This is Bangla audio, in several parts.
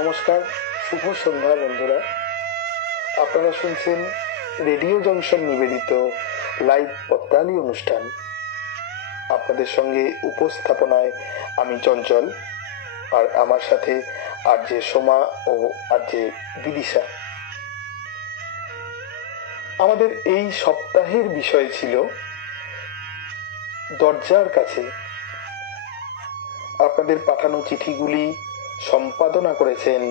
নমস্কার, শুভ সন্ধ্যা বন্ধুরা। আপনারা শুনছেন রেডিও জংশন নিবেদিত লাইভ পত্রালি অনুষ্ঠান। আপনাদের সঙ্গে উপস্থাপনায় আমি চঞ্চল, আর আমার সাথে আরজে সোমা ও আরজে বিদিশা। আমাদের এই সপ্তাহের বিষয় ছিল দরজার কাছে। আপনাদের পাঠানো চিঠিগুলি সম্পাদনা করেছেন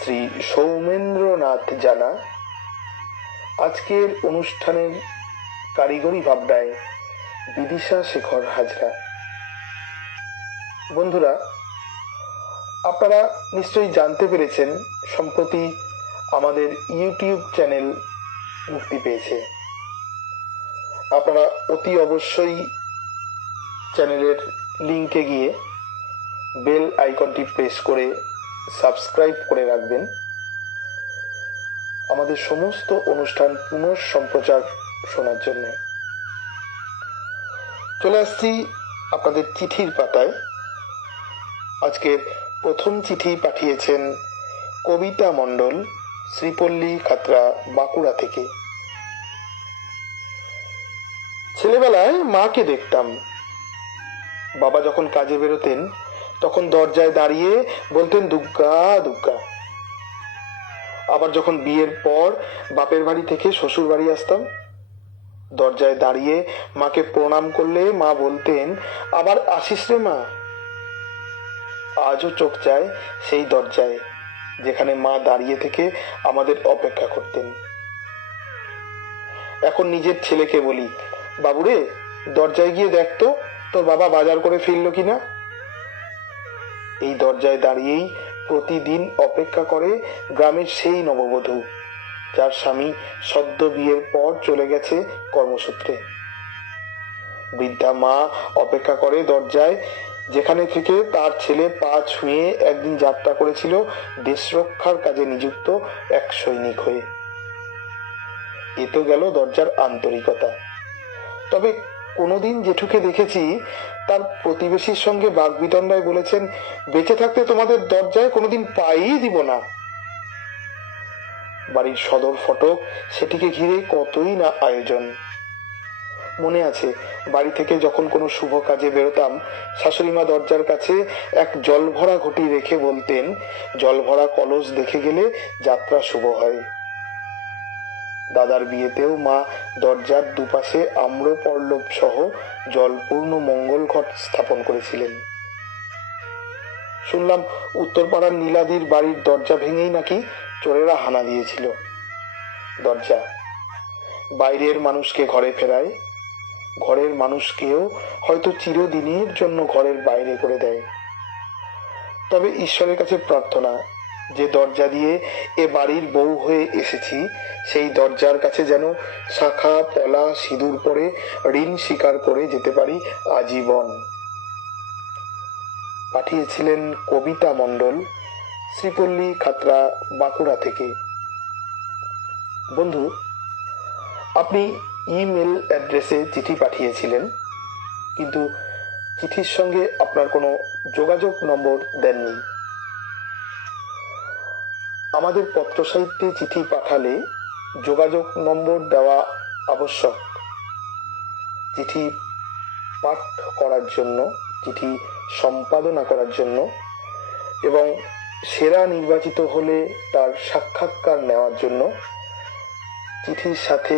শ্রী সৌমেন্দ্রনাথ জানা। আজকের অনুষ্ঠানের কারিগরি ভাবনায় বিদিশা শেখর হাজরা। বন্ধুরা, আপনারা নিশ্চয়ই জানতে পেরেছেন সম্প্রতি আমাদের ইউটিউব চ্যানেল মুক্তি পেয়েছে। আপনারা অতি অবশ্যই চ্যানেলের লিঙ্কে গিয়ে বেল আইকনটি প্রেস করে সাবস্ক্রাইব করে রাখবেন আমাদের সমস্ত অনুষ্ঠান পুনঃ সম্প্রচার শোনার জন্য। চলে আসছি আপনাদের চিঠির পাতায়। আজকের প্রথম চিঠি পাঠিয়েছেন কবিতা মণ্ডল, শ্রীপল্লী, খাতড়া, বাঁকুড়া থেকে। ছেলেবেলায় মাকে দেখতাম। বাবা যখন কাজে বেরোতেন তখন দরজায় দাঁড়িয়ে বলতেন দুগ্গা দুগ্গা। আবার যখন বিয়ের পর বাপের বাড়ি থেকে শ্বশুর বাড়ি আসতাম, দরজায় দাঁড়িয়ে মাকে প্রণাম করলে মা বলতেন আবার আসিস রে মা। আজও চোখ যায় সেই দরজায় যেখানে মা দাঁড়িয়ে থেকে আমাদের অপেক্ষা করতেন। এখন নিজের ছেলেকে বলি, বাবুরে দরজায় গিয়ে দেখতো তোর বাবা বাজার করে ফিরল কিনা। এই দরজায় দাঁড়িয়েই প্রতিদিন অপেক্ষা করে গ্রামের সেই নববধূ যার স্বামী সদ্য বিয়ের পর চলে গেছে কর্মসূত্রে। বৃদ্ধা মা অপেক্ষা করে দরজায়, যেখানে থেকে তার ছেলে পা ছুঁয়ে একদিন যাত্রা করেছিল দেশ রক্ষার কাজে নিযুক্ত এক সৈনিক হয়ে। এ তো গেল দরজার আন্তরিকতা। তবে কোনোদিন জেঠুকে দেখেছি তার প্রতিবেশীর সঙ্গে বাগবিতণ্ডায় বলেছেন, বেঁচে থাকতে তোমাদের দরজায় কোনোদিন পাই দিব না। বাড়ির সদর ফটক, সেটিকে ঘিরে কতই না আয়োজন। মনে আছে, বাড়ি থেকে যখন কোনো শুভ কাজে বেরোতাম, শাশুড়িমা দরজার কাছে এক জল ভরা ঘটি রেখে বলতেন, জল ভরা কলস দেখে গেলে যাত্রা শুভ হয়। দাদার বিয়েতেও মা দরজার দুপাশে আম্রপল্লব সহ জলপূর্ণ মঙ্গল ঘট স্থাপন করেছিলেন। শুনলাম উত্তরপাড়ার নীলাদির বাড়ির দরজা ভেঙেই নাকি চোরেরা হানা দিয়েছিল। দরজা বাইরের মানুষকে ঘরে ফেরায়, ঘরের মানুষকেও হয়তো চিরদিনের জন্য ঘরের বাইরে করে দেয়। তবে ঈশ্বরের কাছে প্রার্থনা, যে দরজা দিয়ে এ বাড়ির বউ হয়ে এসেছি সেই দরজার কাছে যেন শাখা পলা সিঁদুর পরে ঋণ স্বীকার করে যেতে পারি আজীবন। পাঠিয়েছিলেন কবিতা মণ্ডল, শ্রীপল্লী, খাতড়া, বাঁকুড়া থেকে। বন্ধু, আপনি ইমেল অ্যাড্রেসে চিঠি পাঠিয়েছিলেন, কিন্তু চিঠির সঙ্গে আপনার কোনো যোগাযোগ নম্বর দেননি। আমাদের পত্র সাহিত্যে চিঠি পাঠালে যোগাযোগ নম্বর দেওয়া আবশ্যক। চিঠি পাঠ করার জন্য, চিঠি সম্পাদনা করার জন্য এবং সেরা নির্বাচিত হলে তার সাক্ষাৎকার নেওয়ার জন্য চিঠির সাথে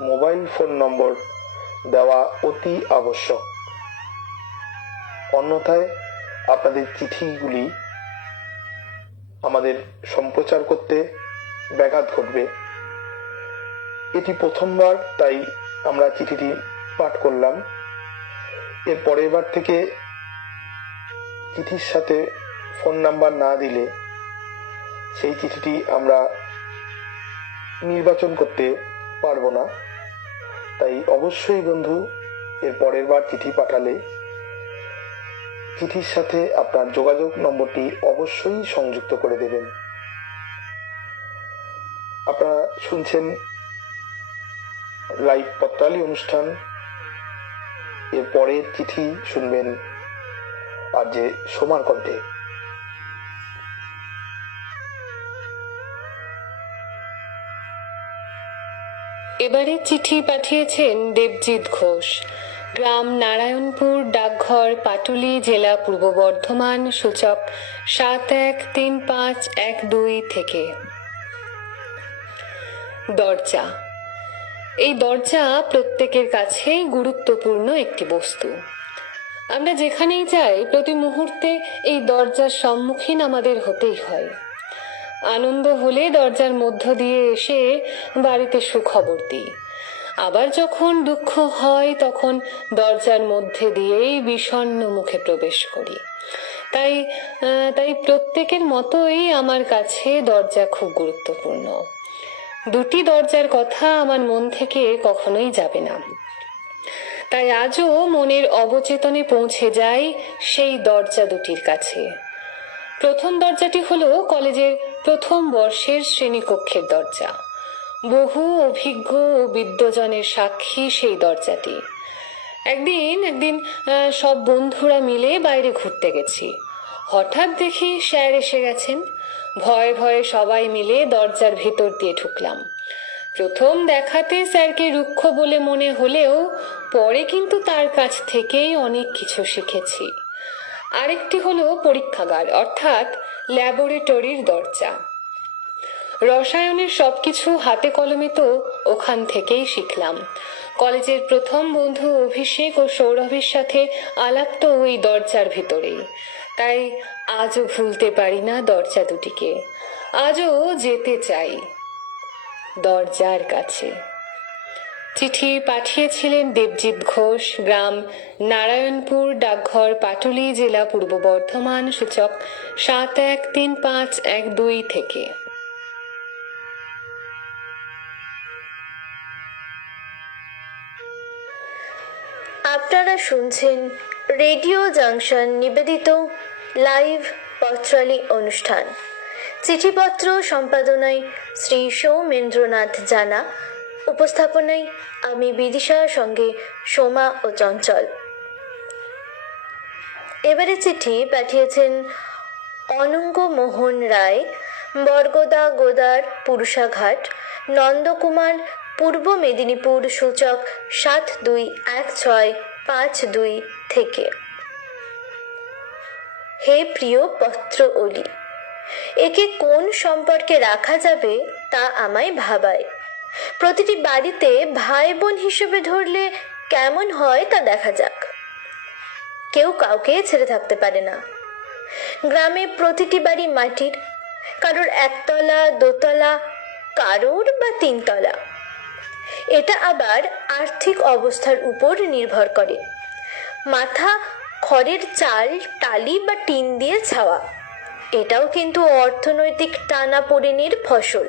মোবাইল ফোন নম্বর দেওয়া অতি আবশ্যক। অন্যথায় আপনাদের চিঠিগুলি আমাদের সম্প্রচার করতে ব্যাঘাত ঘটবে। এটি প্রথমবার, তাই আমরা চিঠিটি পাঠ করলাম। এর পরের বার থেকে চিঠির সাথে ফোন নাম্বার না দিলে সেই চিঠিটি আমরা নির্বাচন করতে পারবো না। তাই অবশ্যই বন্ধু, এর পরের বার চিঠি পাঠালে চিঠির সাথে আপনার যোগাযোগ নম্বরটি অবশ্যই সংযুক্ত করে দেবেন। আপনারা শুনছেন লাইভ পত্রালি অনুষ্ঠান। এর পরের চিঠি শুনবেন আরজে সোমার কণ্ঠে। এবারে চিঠি পাঠিয়েছেন দেবজিৎ ঘোষ, গ্রাম নারায়ণপুর, ডাকঘর পাটুলি, জেলা পূর্ব বর্ধমান, সূচক 713512 থেকে। দরজা। এই দরজা প্রত্যেকের কাছেই গুরুত্বপূর্ণ একটি বস্তু। আমরা যেখানেই যাই প্রতি মুহূর্তে এই দরজার সম্মুখীন আমাদের হতেই হয়। আনন্দ হলে দরজার মধ্য দিয়ে এসে বাড়িতে সুখবর দিই, আবার যখন দুঃখ হয় তখন দরজার মধ্যে দিয়েই বিষণ্ণ মুখে প্রবেশ করি। তাই প্রত্যেকের মতোই আমার কাছে দরজা খুব গুরুত্বপূর্ণ। দুটি দরজার কথা আমার মন থেকে কখনোই যাবে না। তাই আজও মনের অবচেতনে পৌঁছে যাই সেই দরজা দুটির কাছে। প্রথম দরজাটি হলো কলেজের প্রথম বর্ষের শ্রেণীকক্ষের দরজা। বহু অভিজ্ঞ ও বিদ্বজনের সাক্ষী সেই দরজাটি। একদিন সব বন্ধুরা মিলে বাইরে ঘুরতে গেছি। হঠাৎ দেখি স্যার এসে গেছেন। ভয়ে ভয়ে সবাই মিলে দরজার ভেতর দিয়ে ঢুকলাম। প্রথম দেখাতে স্যারকে রুক্ষ বলে মনে হলেও পরে কিন্তু তার কাছ থেকেই অনেক কিছু শিখেছি। আরেকটি হলো পরীক্ষাগার অর্থাৎ ল্যাবরেটরির দরজা। রসায়নের সবকিছু হাতে কলমে তো ওখান থেকেই শিখলাম। কলেজের প্রথম বন্ধু অভিষেক ও সৌরভের সাথে আলাপ তো ওই দরজার ভিতরেই। তাই আজও ভুলতে পারি না দরজা দুটিকে, আজও যেতে চাই দরজার কাছে। চিঠি পাঠিয়েছিলেন দেবজিৎ ঘোষ, গ্রাম নারায়ণপুর, ডাকঘর পাটুলি, জেলা পূর্ব বর্ধমান, সূচক 713512 থেকে। আপনারা শুনছেন রেডিও জাংশন নিবেদিত লাইভ পত্রালি অনুষ্ঠান। চিঠিপত্র সম্পাদনায় শ্রী সৌমেন্দ্রনাথ জানা, উপস্থাপনায় আমি বিদিশার সঙ্গে সোমা ও চঞ্চল। এবারে চিঠি পাঠিয়েছেন অনঙ্গ মোহন রায়, বরগোদা গোদার পুরুষাঘাট, নন্দকুমার, পূর্ব মেদিনীপুর, সূচক 721652 থেকে। হে প্রিয় পত্র ওলি, একে কোন সম্পর্কে রাখা যাবে তা আমায় ভাবায়। প্রতিটি বাড়িতে ভাই বোন হিসেবে ধরলে কেমন হয় তা দেখা যাক। কেউ কাউকে ছেড়ে থাকতে পারে না। গ্রামে প্রতিটি বাড়ি মাটির, কারোর একতলা দোতলা, কারোর বা তিনতলা। এটা আবার আর্থিক অবস্থার উপর নির্ভর করে। মাথা খড়ের চাল, টালি বা টিন দিয়ে ছাওয়া, এটাও কিন্তু অর্থনৈতিক টানাপোড়েনের ফসল।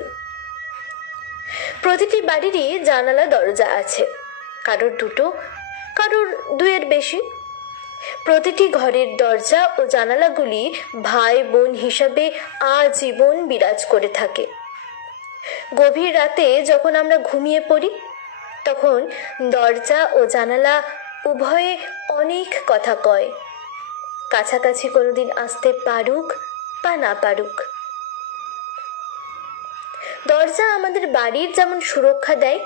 প্রতিটি বাড়িরই জানালা দরজা আছে, কারোর দুটো, কারোর দুয়ের বেশি। প্রতিটি ঘরের দরজা ও জানালাগুলি ভাই বোন হিসাবে আজীবন বিরাজ করে থাকে। গভীর রাতে যখন আমরা ঘুমিয়ে পড়ি, তখন দরজা ও জানালা উভয়ে অনেক কথা কয়, কাছাকাছি কোনোদিন আসতে পারুক বা না পারুক। দরজা আমাদের বাড়ির যেমন সুরক্ষা দেয়,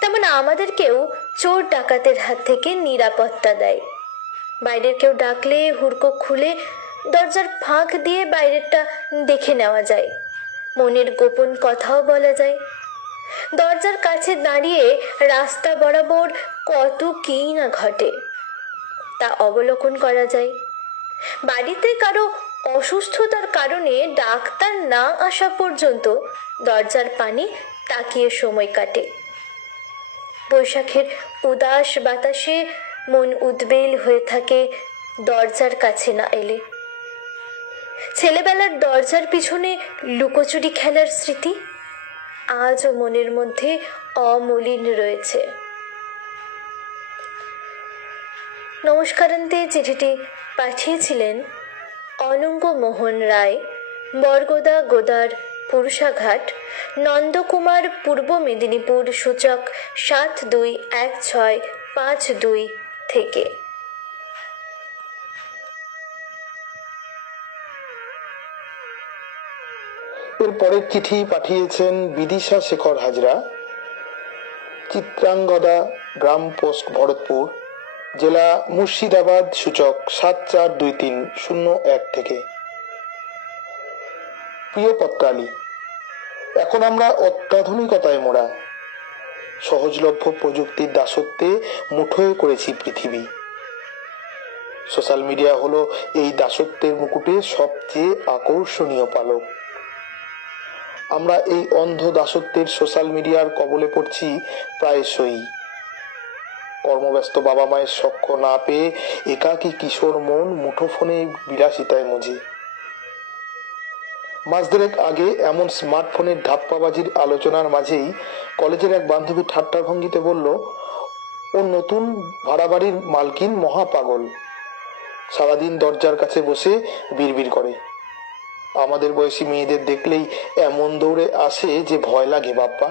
তেমন আমাদেরকেও চোর ডাকাতের হাত থেকে নিরাপত্তা দেয়। বাইরের কেউ ডাকলে হুড়কো খুলে দরজার ফাঁক দিয়ে বাইরেরটা দেখে নেওয়া যায়, মনের গোপন কথাও বলা যায়। দরজার কাছে দাঁড়িয়ে রাস্তা বরাবর কত কি না ঘটে তা অবলোকন করা যায়। বাড়িতে কারো অসুস্থতার কারণে ডাক্তার না আসা পর্যন্ত দরজার পানে তাকিয়ে সময় কাটে। বৈশাখের উদাস বাতাসে মন উদ্বেল হয়ে থাকে দরজার কাছে না এলে। ছেলেবেলার দরজার পিছনে লুকোচুরি খেলার স্মৃতি আজও মনের মধ্যে অমলিন রয়েছে। নমস্কারান্তে চিঠিটি পাঠিয়েছিলেন অনঙ্গ মোহন রায়, বরগোদা গোদার পুরুষাঘাট, নন্দকুমার, পূর্ব মেদিনীপুর, সূচক 721652 থেকে। এর পরের চিঠি পাঠিয়েছেন বিদিশা শেখর হাজরা, চিত্রাঙ্গদা, গ্রাম পোস্ট ভরতপুর, জেলা মুর্শিদাবাদ, সূচক 742301 থেকে। প্রিয় পত্রালী, এখন আমরা অত্যাধুনিকতায় মোড়া, সহজলভ্য প্রযুক্তির দাসত্বে মুঠোয় করেছি পৃথিবী। সোশ্যাল মিডিয়া হলো এই দাসত্বের মুকুটে সবচেয়ে আকর্ষণীয় পালক। আমরা এই অন্ধ দাসত্বের সোশ্যাল মিডিয়ার কবলে পড়ছি প্রায়শই। কর্মব্যস্ত বাবা মায়ের সখ্য না পেয়ে একাকী কিশোর মন মুঠোফোনে বিলাসিতায় মজে। মাস দেড়েক আগে এমন স্মার্টফোনের ধাপ্পাবাজির আলোচনার মাঝেই কলেজের এক বান্ধবী ঠাট্টার ভঙ্গিতে বলল, ও নতুন ভাড়া বাড়ির মালকিন মহা পাগল, সারাদিন দরজার কাছে বসে বিড়বিড় করে। আমাদের বয়সী মেয়েদের দেখলেই এমন দৌড়ে আসে যে ভয় লাগে বাপ্পা।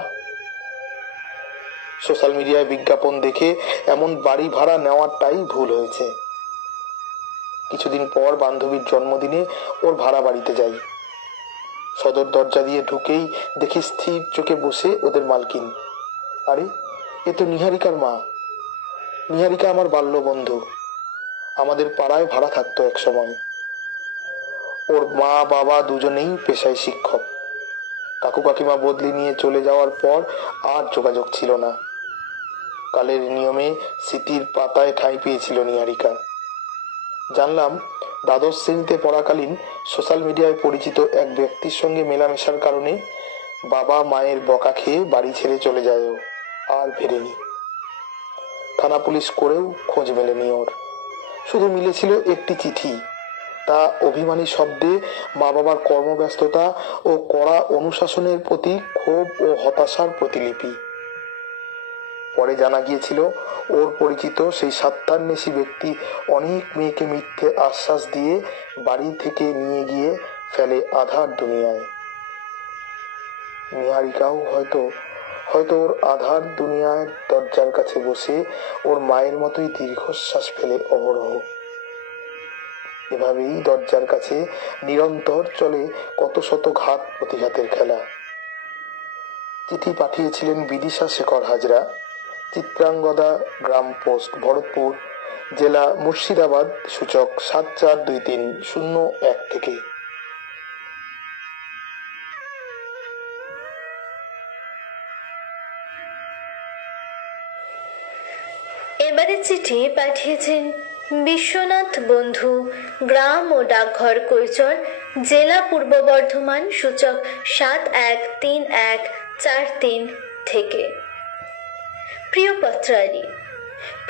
সোশ্যাল মিডিয়ায় বিজ্ঞাপন দেখে এমন বাড়ি ভাড়া নেওয়াটাই ভুল হয়েছে। কিছুদিন পর বান্ধবীর জন্মদিনে ওর ভাড়া বাড়িতে যাই। সদর দরজা দিয়ে ঢুকেই দেখি স্থির চোখে বসে ওদের মালকিন। আরে, এ তো নিহারিকার মা। নিহারিকা আমার বাল্য বন্ধু, আমাদের পাড়ায় ভাড়া থাকতো এক সময়। ওর মা বাবা দুজনেই পেশায় শিক্ষক। কাকু কাকিমা বদলি নিয়ে চলে যাওয়ার পর আর যোগাযোগ ছিল না। কালের নিয়মে স্মৃতির পাতায় ঠাঁই পেয়েছিল নিহারিকা। জানলাম, দ্বাদশ শ্রেণীতে পড়াকালীন সোশ্যাল মিডিয়ায় পরিচিত এক ব্যক্তির সঙ্গে মেলামেশার কারণে বাবা মায়ের বকা খেয়ে বাড়ি ছেড়ে চলে যায় ও, আর ফেরেনি। থানা পুলিশ করেও খোঁজ মেলেনি ওর। শুধু মিলেছিল একটি চিঠি, তা অভিমানী শব্দে মা বাবার কর্মব্যস্ততা ও কড়া অনুশাসনের প্রতি ক্ষোভ ও হতাশার প্রতিলিপি। পরে জানা গিয়েছিল, ওর পরিচিত সেই স্বার্থান্বেষী ব্যক্তি অনেক মেয়েকে মিথ্যে আশ্বাস দিয়ে বাড়ি থেকে নিয়ে গিয়ে ফেলে আধার দুনিয়ায়। নিহারিকাও হয়তো ওর আধার দুনিয়ার দরজার কাছে বসে ওর মায়ের মতোই দীর্ঘশ্বাস ফেলে অহরহ। এভাবেই দরজার কাছে নিরন্তর চলে কত শত ঘাত প্রতিঘাতের খেলা। চিঠি পাঠিয়েছিলেন বিদিশা শেখর হাজরা, চিত্রাঙ্গদা, গ্রাম পোস্ট ভরতপুর, জেলা মুর্শিদাবাদ, সূচক 742301 থেকে। এবারে চিঠি পাঠিয়েছেন বিশ্বনাথ বন্ধু, গ্রাম ও ডাকঘর কৈচর, জেলা পূর্ব বর্ধমান, সূচক 713143 থেকে। প্রিয় পত্রালী,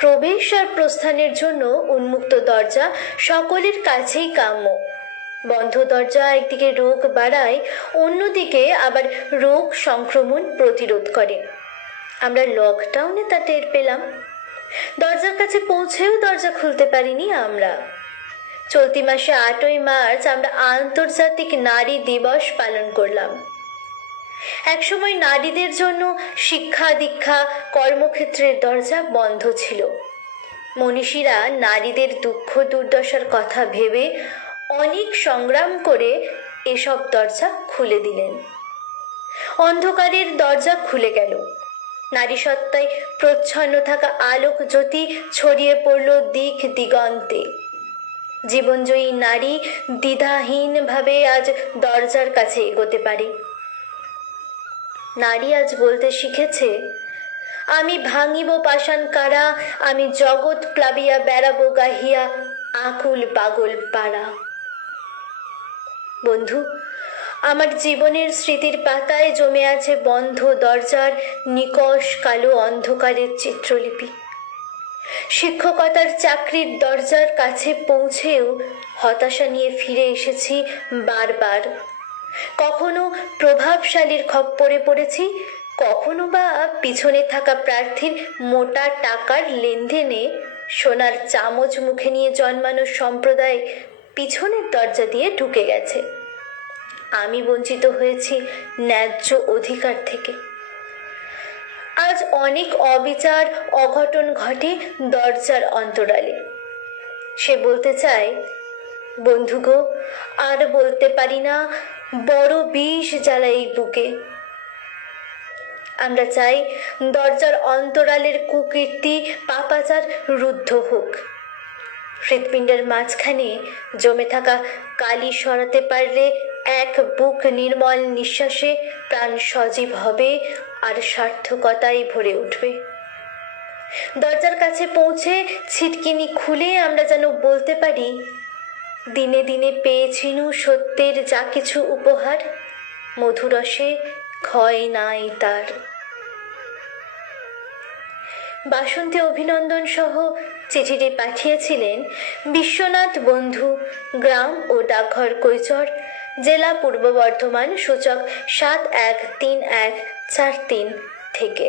প্রবেশ আর প্রস্থানের জন্য উন্মুক্ত দরজা সকলের কাছেই কাম্য। বন্ধ দরজা একদিকে রোগ বাড়ায়, অন্যদিকে আবার রোগ সংক্রমণ প্রতিরোধ করে। আমরা লকডাউনে তা টের পেলাম। দরজার কাছে পৌঁছেও দরজা খুলতে পারিনি আমরা। চলতি মাসে 8ই মার্চ আমরা আন্তর্জাতিক নারী দিবস পালন করলাম। একসময় নারীদের জন্য শিক্ষা দীক্ষা কর্মক্ষেত্রের দরজা বন্ধ ছিল। মনীষীরা নারীদের দুঃখ দুর্দশার কথা ভেবে অনেক সংগ্রাম করে এসব দরজা খুলে দিলেন। অন্ধকারের দরজা খুলে গেল। নারী সত্তায় প্রচ্ছন্ন থাকা আলোক জ্যোতি ছড়িয়ে পড়ল দিক দিগন্তে। জীবনজয়ী নারী দ্বিধাহীনভাবে আজ দরজার কাছে এগোতে পারে। নারী আজ বলতে শিখেছে, আমি ভাঙিব পাষাণ কারা, আমি জগৎ প্লাবিয়া বেড়াবো গাহিয়া, আকুল পাগল পাড়া। বন্ধু, আমার জীবনের স্মৃতির পাতায় জমে আছে বন্ধ দরজার নিকষ কালো অন্ধকারের চিত্রলিপি। শিক্ষকতার চাকরির দরজার কাছে পৌঁছেও হতাশা নিয়ে ফিরে এসেছি বারবার। কখনো প্রভাবশালীর খপ্পরে পড়েছি, কখনো বা পিছনে থাকা প্রার্থীর মোটা টাকার লেনদেনে সোনার চামচ মুখে নিয়ে জন্মানো সম্প্রদায় পিছনের দরজা দিয়ে ঢুকে গেছে। আমি বঞ্চিত হয়েছি ন্যায্য অধিকার থেকে। আজ অনেক অবিচার অঘটন ঘটে দরজার অন্তরালে। সে বলতে চায়, বন্ধু গো, আর বলতে পারি না, বড় বিষ জ্বালা এই বুকে। আমরা চাই দরজার অন্তরালের কুকীর্তি পাপাচার রুদ্ধ হোক। হৃৎপিণ্ডের মাঝখানে জমে থাকা কালি সরাতে পারলে এক বুক নির্মল নিঃশ্বাসে প্রাণ সজীব হবে আর সার্থকতায় ভরে উঠবে। দরজার কাছে পৌঁছে ছিটকিনি খুলে আমরা যেন বলতে পারি, দিনে দিনে পেয়েছিনু সত্যের যা কিছু উপহার, মধুরসে ক্ষয় নাই তার। বাসন্তী অভিনন্দন সহ চিঠিটি পাঠিয়েছিলেন বিশ্বনাথ বন্ধু, গ্রাম ও ডাকঘর কৈচর, জেলা পূর্ব বর্ধমান, সূচক 713143 থেকে।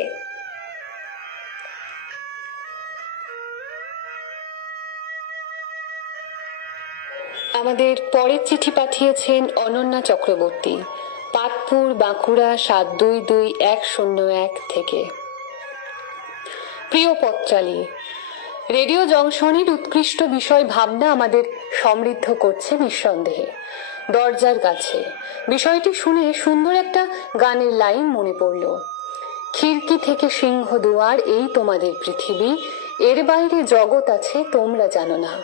আমাদের পরের চিঠি পাঠিয়েছেন অনন্যা চক্রবর্তী, পাটপুর, বাঁকুড়া 722101 থেকে। প্রিয় পথচালী, রেডিও জংশনের উৎকৃষ্ট বিষয় ভাবনা আমাদের সমৃদ্ধ করছে নিঃসন্দেহে। দরজার কাছে বিষয়টি শুনে সুন্দর একটা গানের লাইন মনে পড়ল। খিড়কি থেকে সিংহ দুয়ার, এই তোমাদের পৃথিবী, এর বাইরে জগৎ আছে তোমরা জানো না।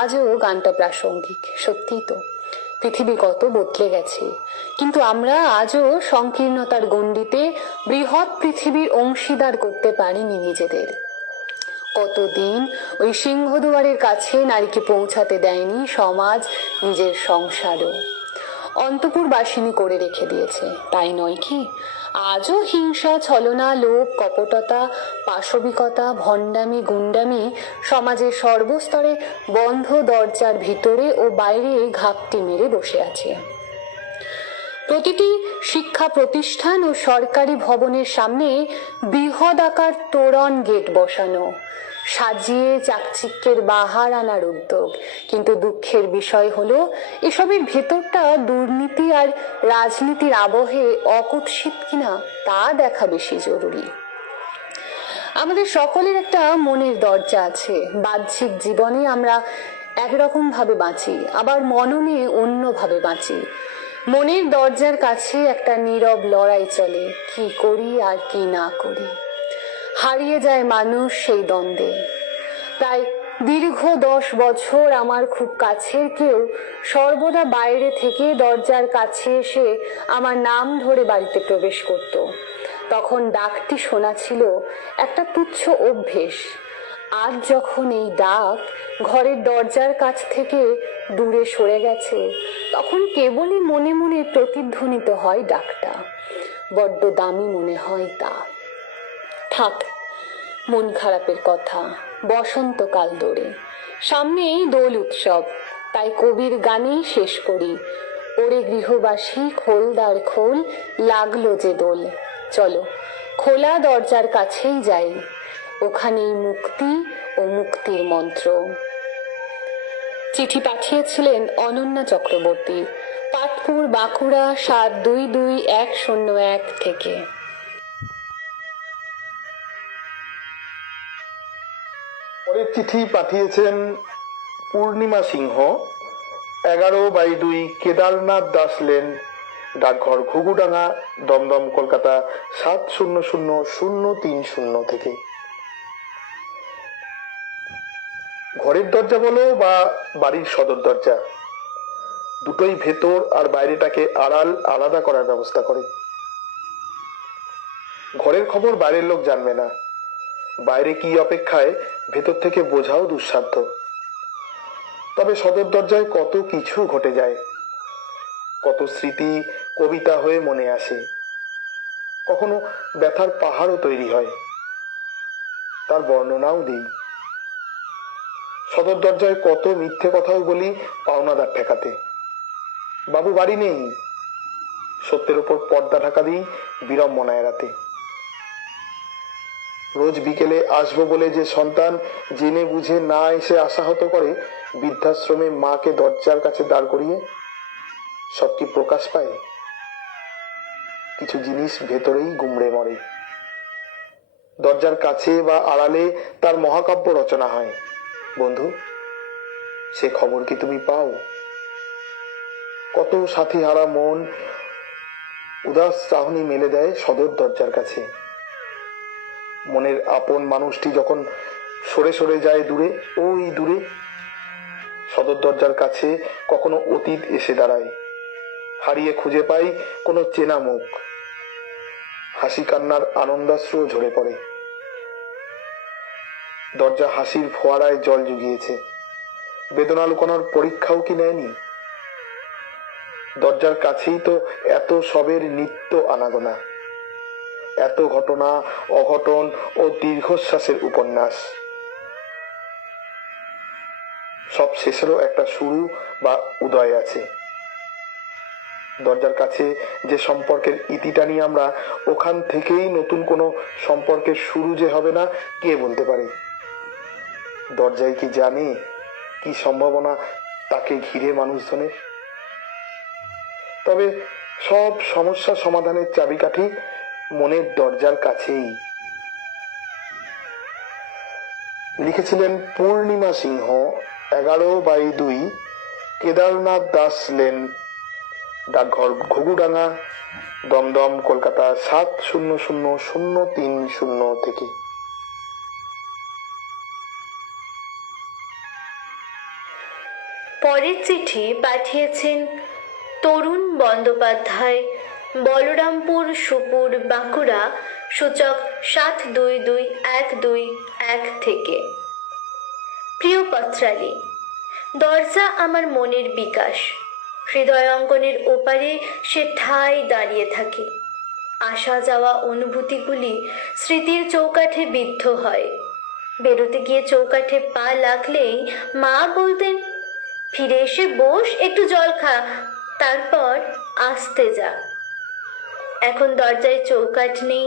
আজও গানটা প্রাসঙ্গিক। সত্যিই তো, পৃথিবী কত বদলে গেছে, কিন্তু আমরা আজও সংকীর্ণতার গণ্ডিতে বৃহৎ পৃথিবীর অংশীদার করতে পারিনি নিজেদের। কতদিন ওই সিংহদুয়ারের কাছে নারীকে পৌঁছাতে দেয়নি সমাজ নিজের সংসারও। অন্তপুরবাসিনী করে রেখে দিয়েছে, তাই নয় কি? আজও হিংসা, ছলনা, লোভ, কপটতা, পাশবিকতা, ভণ্ডামি, গুন্ডামি সমাজের সর্বস্তরে বন্ধ দরজার ভিতরে ও বাইরে ঘাপটি মেরে বসে আছে। প্রতিটি শিক্ষা প্রতিষ্ঠান ও সরকারি ভবনের সামনে বৃহদাকার তোরণ গেট বসানো, সাজিয়ে চাকচিক্যের বাহার আনার উদ্যোগ। কিন্তু দুঃখের বিষয় হলো, এসবের ভেতরটা দুর্নীতি আর রাজনীতির আবহে অকুৎসিত কিনা তা দেখা বেশি জরুরি। আমাদের সকলের একটা মনের দরজা আছে। বাহ্যিক জীবনে আমরা একরকম ভাবে বাঁচি, আবার মননে অন্যভাবে বাঁচি। মনের দরজার কাছে একটা নীরব লড়াই চলে, কি করি আর কি না করি। হারিয়ে যায় মানুষ সেই দ্বন্দ্বে। প্রায় দীর্ঘ 10 বছর আমার খুব কাছের কেউ সর্বদা বাইরে থেকে দরজার কাছে এসে আমার নাম ধরে বাড়িতে প্রবেশ করত। তখন ডাকটি শোনা ছিল একটা তুচ্ছ অভ্যেস। আজ যখন এই ডাক ঘরের দরজার কাছ থেকে দূরে সরে গেছে, তখন কেবলই মনে মনে প্রতিধ্বনিত হয় ডাকটা। বড্ড দামি মনে হয় তা। থাক মন খারাপের কথা। বসন্তকাল দোরে, সামনেই দোল উৎসব, তাই কবির গানেই শেষ করি। ওরে গৃহবাসী খোলদার খোল, লাগলো যে দোল। চলো খোলা দরজার কাছেই যাই, ওখানেই মুক্তি ও মুক্তির মন্ত্র। চিঠি পাঠিয়েছিলেন অনন্যা চক্রবর্তী, পাটপুর, বাঁকুড়া 722101 থেকে। পরের চিঠি পাঠিয়েছেন পূর্ণিমা সিংহ, 11/2 কেদারনাথ দাস লেন, ডাকঘর ঘুঘুডাঙ্গা, দমদম, কলকাতা 700030 থেকে। ঘরের দরজা বলো বা বাড়ির সদর দরজা, দুটোই ভেতর আর বাইরেটাকে আলাদা করার ব্যবস্থা করে। ঘরের খবর বাইরের লোক জানবে না, বাইরে কি অপেক্ষায় ভেতর থেকে বোঝাও দুঃসাধ্য। তবে সদর দরজায় কত কিছু ঘটে যায়, কত স্মৃতি কবিতা হয়ে মনে আসে, কখনো ব্যথার পাহাড়ও তৈরি হয়, তার বর্ণনাও দিই। সদর দরজায় কত মিথ্যে কথাও বলি পাওনাদার ঠেকাতে। বাবু বাড়ি নেই, সত্যের ওপর পর্দা ঢাকা দিই বিড়ম্বনা এড়াতে। রোজ বিকেলে আসবো বলে যে সন্তান জেনে বুঝে না এসে আশাহত করে বৃদ্ধাশ্রমে মাকে দরজার কাছে দাঁড় করিয়ে, সব কি প্রকাশ পায়? কিছু জিনিস ভেতরেই গুমড়ে মরে। দরজার কাছে বা আড়ালে তার মহাকাব্য রচনা হয়। বন্ধু, সে খবর কি তুমি পাও? কত সাথী হারা মন উদাস চাহনি মেলে দেয় সদর দরজার কাছে। মনের আপন মানুষটি যখন সরে সরে যায় দূরে, ওই দূরে, সদর দরজার কাছে কখনো অতীত এসে দাঁড়ায়, হারিয়ে খুঁজে পাই কোনো চেনা মুখ। হাসি কান্নার আনন্দাশ্রু ঝরে পড়ে। দরজা হাসির ফোয়ারায় জল জুগিয়েছে। বেদনা লুকানোর পরীক্ষাও কি নেয়নি? দরজার কাছেই তো এত সবের নিত্য আনাগোনা, এত ঘটনা, অঘটন ও দীর্ঘশ্বাসের উপন্যাস। সব শেষেরও একটা শুরু বা উদয় আছে। দরজার কাছে যে সম্পর্কের ইতি টানি আমরা, ওখান থেকেই নতুন কোনো সম্পর্কের শুরু যে হবে না, কে বলতে পারে? দরজায় কি জানে কি সম্ভাবনা তাকে ঘিরে মানুষজনের? তবে সব সমস্যা সমাধানের চাবিকাঠি মনের দরজার কাছেই। লিখেছিলেন পূর্ণিমা সিংহ, 11/2, কেদারনাথ দাস লেন, ডাকঘর ঘুঘুডাঙ্গা, দমদম, কলকাতা 700030 থেকে। পরের চিঠি পাঠিয়েছেন তরুণ বন্দ্যোপাধ্যায়, বলরামপুর, সুপুর, বাঁকুড়া, সূচক 722121 থেকে। প্রিয় পত্রালী, দরজা আমার মনের বিকাশ। হৃদয় অঙ্গনের ওপারে সে ঠায় দাঁড়িয়ে থাকে। আসা যাওয়া অনুভূতিগুলি স্মৃতির চৌকাঠে বিদ্ধ হয়। বেরোতে গিয়ে চৌকাঠে পা লাগলেই মা বলতেন, ফিরে এসে বস, একটু জল খা, তারপর আসতে যা। এখন দরজায় চৌকাঠ নেই,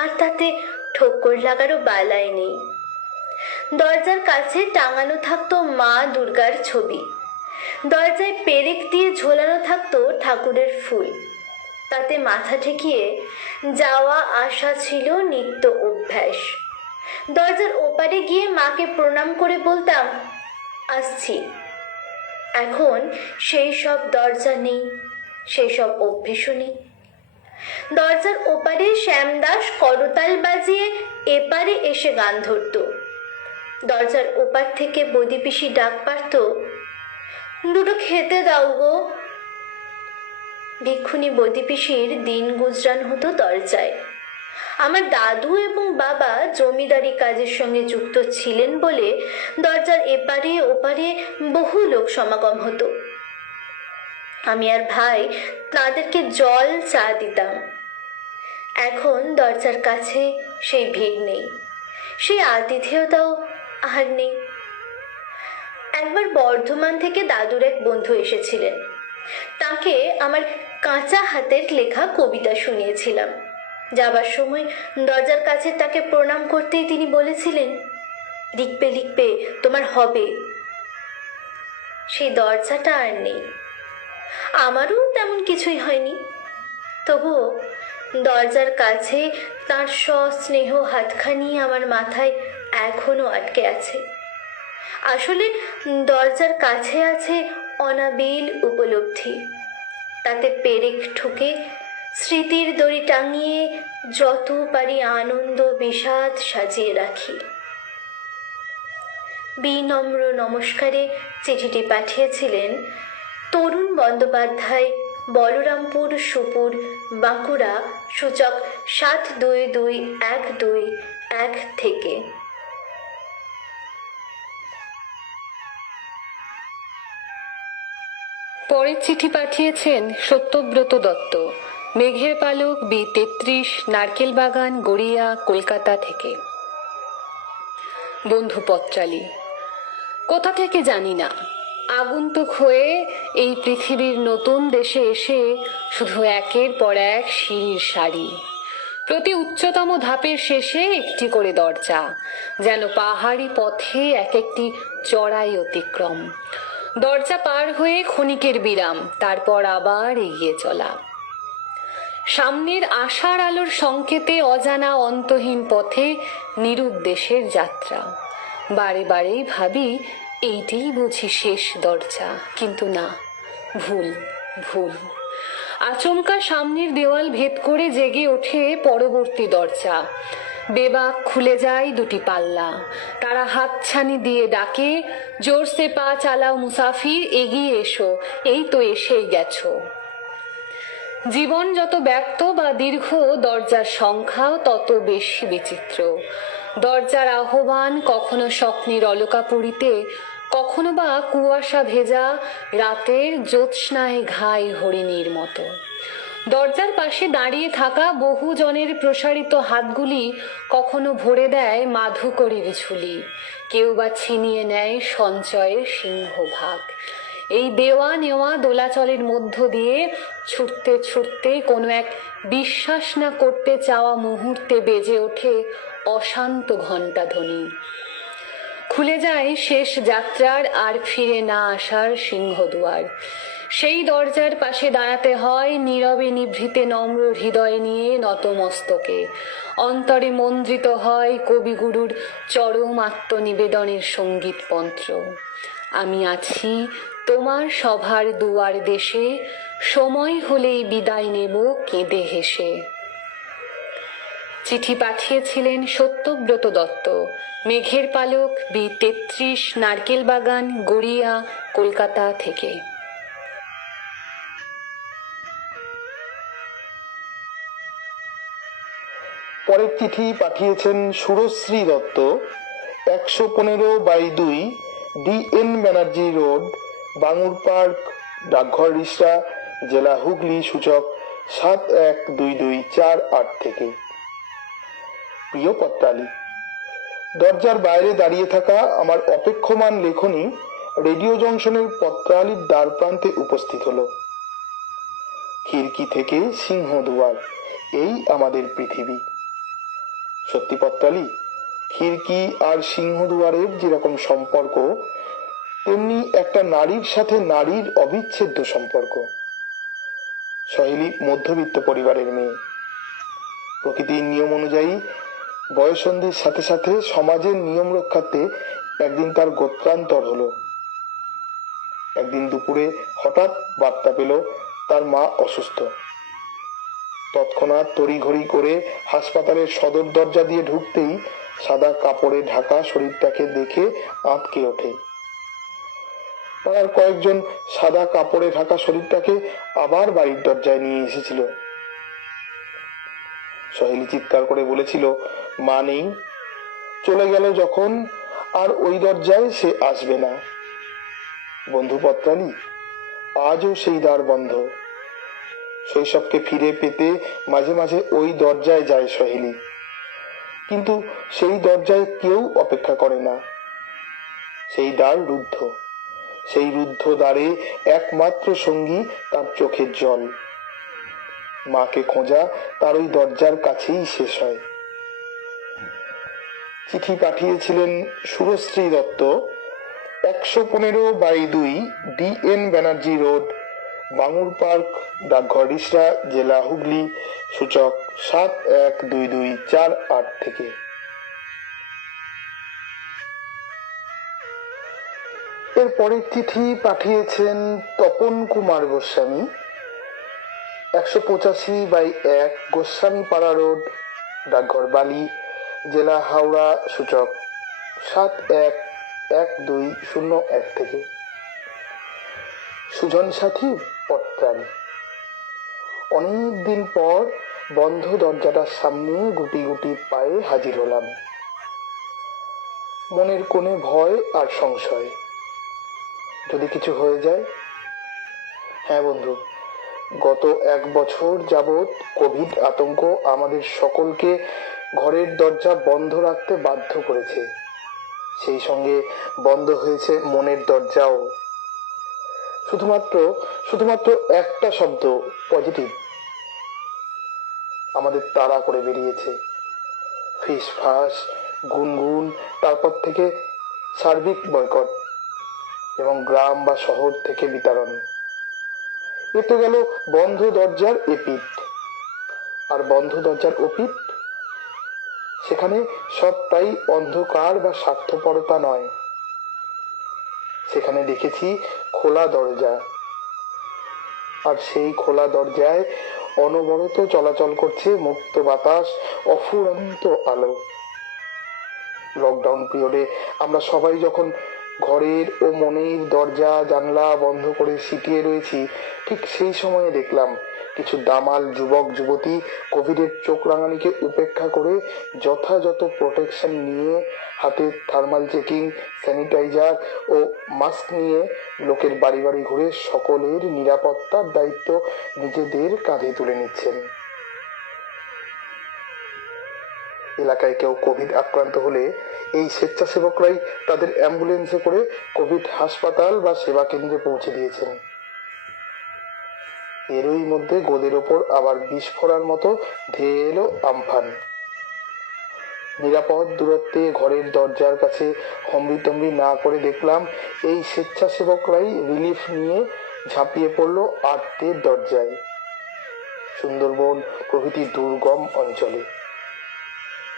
আর তাতে ঠোক্কর লাগারও বালাই নেই। দরজার কাছে টাঙানো থাকতো মা দুর্গার ছবি। দরজায় পেরেক দিয়ে ঝোলানো থাকতো ঠাকুরের ফুল। তাতে মাথা ঠেকিয়ে যাওয়া আসা ছিল নিত্য অভ্যাস। দরজার ওপারে গিয়ে মাকে প্রণাম করে বলতাম, আসছি। এখন সেই সব দরজা নেই, সেই সব অভ্যেসও নেই। দরজার ওপারে শ্যামদাস করতাল বাজিয়ে এপারে এসে গান ধরত। দরজার ওপার থেকে বদি পিসি ডাক পারত, দুটো খেতে দাও গো। ভিক্ষুনি বদি পিসির দিন গুজরান হতো দরজায়। আমার দাদু এবং বাবা জমিদারি কাজের সঙ্গে যুক্ত ছিলেন বলে দরজার এপারে ওপারে বহু লোক সমাগম হতো। আমি আর ভাই তাদেরকে জল চা দিতাম। এখন দরজার কাছে সেই ভিড় নেই, সেই আতিথেয়তাও আর নেই। একবার বর্ধমান থেকে দাদুর এক বন্ধু এসেছিলেন। তাকে আমার কাঁচা হাতের লেখা কবিতা শুনিয়েছিলাম। যাবার সময় দরজার কাছে তাকে প্রণাম করতেই তিনি বলেছিলেন, লিখবে লিখবে, তোমার হবে। সেই দরজাটা আর নেই। আমারও তেমন কিছুই হয়নি, তবুও দরজার কাছে তার সস্নেহ হাতখানি আমার মাথায় এখনো আটকে আছে। আসলে দরজার কাছে আছে অনাবিল উপলব্ধি। তাতে পেরেক ঠুকে স্মৃতির দড়ি টাঙিয়ে যত পারি আনন্দ বিষাদ সাজিয়ে রাখি। বিনম্র নমস্কারে চিঠিটি পাঠিয়েছিলেন তরুণ বন্দ্যোপাধ্যায়, বলরামপুর, সুপুর, বাঁকুড়া, সূচক 722121 থেকে। পরের চিঠি পাঠিয়েছেন সত্যব্রত দত্ত, মেঘের পালক, B33, নারকেল বাগান, গড়িয়া, কলকাতা থেকে। বন্ধু পত্রালী, কোথা থেকে জানি না, আগন্তুক হয়ে এই পৃথিবীর নতুন দেশে এসে শুধু একের পর এক সিঁড়ির সারি, প্রতি উচ্চতম ধাপের শেষে একটি করে দরজা, যেন পাহাড়ি পথে এক একটি চড়াই অতিক্রম। দরজা পার হয়ে ক্ষণিকের বিরাম, তারপর আবার এগিয়ে চলা। সামনের আশার আলোর সংকেতে অজানা অন্তহীন পথে নিরুদ্দেশের যাত্রা। বারে বারেই ভাবি এইটাই বুঝি শেষ দরজা, কিন্তু না, ভুল ভুল। আচমকা সামনের দেওয়াল ভেদ করে জেগে ওঠে পরবর্তী দরজা। বেবাক খুলে যায় দুটি পাল্লা। তারা হাতছানি দিয়ে ডাকে, জোরসে পা চালাও মুসাফির, এগিয়ে এসো, এই তো এসেই গেছো। জীবন যত ব্যক্ত বা দীর্ঘ, দরজার সংখ্যাও তত বেশি বিচিত্র। দরজার আহ্বান কখনো স্বপ্নের অলকাপুরীতে, কখনো বা কুয়াশা ভেজা রাতের জ্যোৎস্নায় ঘাই হরিণীর মতো। দরজার পাশে দাঁড়িয়ে থাকা বহু জনের প্রসারিত হাতগুলি কখনো ভরে দেয় মাধুকরীর ঝুলি, কেউ বা ছিনিয়ে নেয় সঞ্চয়ের সিংহভাগ। এই দেওয়া নেওয়া দোলাচলের মধ্য দিয়ে ছুটতে ছুটতে কোনো এক বিশ্বাস না করতে চাওয়া মুহূর্তে বেজে ওঠে অশান্ত ঘণ্টাধ্বনি। খুলে যায় শেষ যাত্রার আর ফিরে না আসার সিংহদুয়ার। সেই দরজার পাশে দাঁড়াতে হয় নীরবে নিভৃতে নম্র হৃদয় নিয়ে নতমস্তকে। অন্তরে মন্দ্রিত হয় কবিগুরুর চরম আত্মনিবেদনের সঙ্গীত মন্ত্র। আমি আছি তোমার সভার দুয়ার দেশে, সময় হলেই বিদায় নেব কেঁদে হেসে। চিঠি পাঠিয়েছিলেন সত্যব্রত দত্ত, মেঘের পালক, B33, নারকেল বাগান, গড়িয়া, কলকাতা থেকে। পরের চিঠি পাঠিয়েছেন Surashree Dutta, 115/2, DN Banerjee road, Bangur park, ডাকঘর রিসরা, জেলা হুগলি, সূচক 712248 থেকে। প্রিয় পত্রালী, দরজার বাইরে দাঁড়িয়ে থাকা আমার অপেক্ষমান লেখনী রেডিও জংশনের পত্রালীর দ্বার প্রান্তে উপস্থিত হলো। খিড়কি থেকে সিংহদুয়ার, এই আমাদের পৃথিবী। সত্যি পত্রালী, খিড়কি আর সিংহদুয়ারের যেরকম সম্পর্ক, তেমনি একটা নারীর সাথে নারীর অবিচ্ছেদ্য সম্পর্ক। সহেলি মধ্যবিত্ত পরিবারের মেয়ে। প্রকৃতির নিয়ম অনুযায়ী বয়ঃসন্ধির সাথে সাথে সমাজের নিয়ম রক্ষার্থে একদিন তার গোত্রান্তর হলো। একদিন দুপুরে হঠাৎ বার্তা পেল তার মা অসুস্থ। তৎক্ষণাৎ তড়িঘড়ি করে হাসপাতালের সদর দরজা দিয়ে ঢুকতেই সাদা কাপড়ে ঢাকা শরীরটাকে দেখে আঁতকে ওঠে। পাড়ার কয়েকজন সাদা কাপড়ে ঢাকা শরীরটাকে আবার বাড়ির দরজায় নিয়ে এসেছিল। সহেলি চিৎকার করে বলেছিল, মা নেই, চলে গেল যখন আর ওই দরজায় সে আসবে না। বন্ধু পত্রালী, আজও সেই দ্বার বন্ধ। শৈশবকে ফিরে পেতে মাঝে মাঝে ওই দরজায় যায় সহেলি, কিন্তু সেই দরজায় কেউ অপেক্ষা করে না। সেই দ্বার রুদ্ধ। সেই রুদ্ধ দ্বারে একমাত্র সঙ্গী তার চোখের জল। মাকে খোঁজা তার ওই দরজার কাছেই শেষ হয়। চিঠি পাঠিয়েছিলেন Surashree Dutta, 115/2, DN Banerjee road, Bangur park, ডাকঘর রিসরা, জেলা হুগলি, সূচক 712248 থেকে। এর পরের চিঠি পাঠিয়েছেন তপন কুমার গোস্বামী, 185/1, গোস্বামী পাড়া রোড, ডাকঘর বালি, জেলা হাওড়া, সূচক 711201 থেকে। সুজন সাথী পত্রালী, অনেকদিন পর বন্ধ দরজাটার সামনে গুটি গুটি পায়ে হাজির হলাম। মনের কোণে ভয় আর সংশয়, যদি কিছু হয়ে যায়। হ্যাঁ বন্ধু, গত 1 বছর যাবৎ কোভিড আতঙ্ক আমাদের সকলকে ঘরের দরজা বন্ধ রাখতে বাধ্য করেছে। সেই সঙ্গে বন্ধ হয়েছে মনের দরজাও। শুধুমাত্র একটা শব্দ, পজিটিভ, আমাদের তাড়া করে বেরিয়েছে। ফিসফাস, গুনগুন, তারপর থেকে সার্বিক বয়কট এবং গ্রাম বা শহর থেকে বিতাড়ন। এ তো গেল বন্ধ দরজার এপিঠ। আর বন্ধ দরজার ওপিঠ, সেখানে সবটাই অন্ধকার বা স্বার্থপরতা নয়। সেখানে দেখেছি খোলা দরজা, আর সেই খোলা দরজায় অনবরত চলাচল করছে মুক্ত বাতাস, অফুরন্ত আলো। লকডাউন পিরিয়ডে আমরা সবাই যখন ঘরের ও মনের দরজা জানলা বন্ধ করে সিটিয়ে রয়েছি, ঠিক সেই সময়ে দেখলাম কিছু দামাল যুবক যুবতী কোভিডের চোখ রাঙানিকে উপেক্ষা করে যথাযথ প্রোটেকশন নিয়ে, হাতে থার্মাল চেকিং, স্যানিটাইজার ও মাস্ক নিয়ে লোকের বাড়ি বাড়ি ঘুরে সকলের নিরাপত্তার দায়িত্ব নিজেদের কাঁধে তুলে নিচ্ছেন। এলাকায় কেউ কোভিড আক্রান্ত হলে এই স্বেচ্ছাসেবকরাই তাদের অ্যাম্বুলেন্সে করে কোভিড হাসপাতাল বা সেবা কেন্দ্রে পৌঁছে দিয়েছেন। এরই মধ্যে গোদের ওপর আবার বিস্ফোরণ মতো ধেয়ে এলো আমফান। নিরাপদ দূরত্বে ঘরের দরজার কাছে হম্বিতম্বি না করে দেখলাম এই স্বেচ্ছাসেবকরাই রিলিফ নিয়ে ঝাঁপিয়ে পড়লো আর্তের দরজায়, সুন্দরবন প্রভৃতি দুর্গম অঞ্চলে।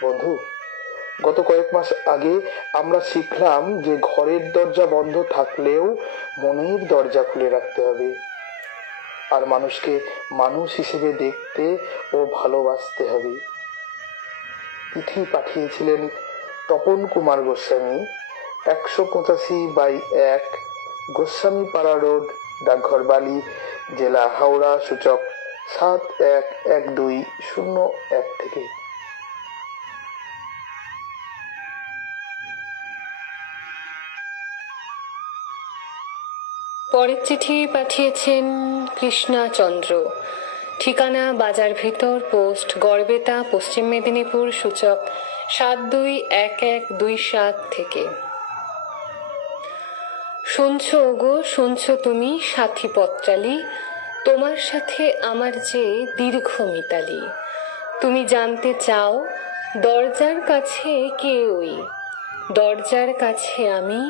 বন্ধু, গত কয়েক মাস আগে আমরা শিখলাম যে ঘরের দরজা বন্ধ থাকলেও মনের দরজা খুলে রাখতে হবে, আর মানুষকে মানুষ হিসেবে দেখতে ও ভালোবাসতে হবে। চিঠি পাঠিয়েছিলেন তপন কুমার গোস্বামী, 185/1 গোস্বামী পাড়া রোড, ডাকঘর বালি, জেলা হাওড়া, সূচক 711201 থেকে। পরের চিঠি পাঠিয়েছেন কৃষ্ণা চন্দ্র, ঠিকানা বাজার ভিতর, পোস্ট গড়বেতা, পশ্চিম মেদিনীপুর, সূচক 721127 থেকে। শুনছো গো, শুনছো তুমি সাথী পত্রালি, তোমার সাথে আমার যে দীর্ঘ মিতালি। তুমি জানতে চাও দরজার কাছে কে ওই, দরজার কাছে আমি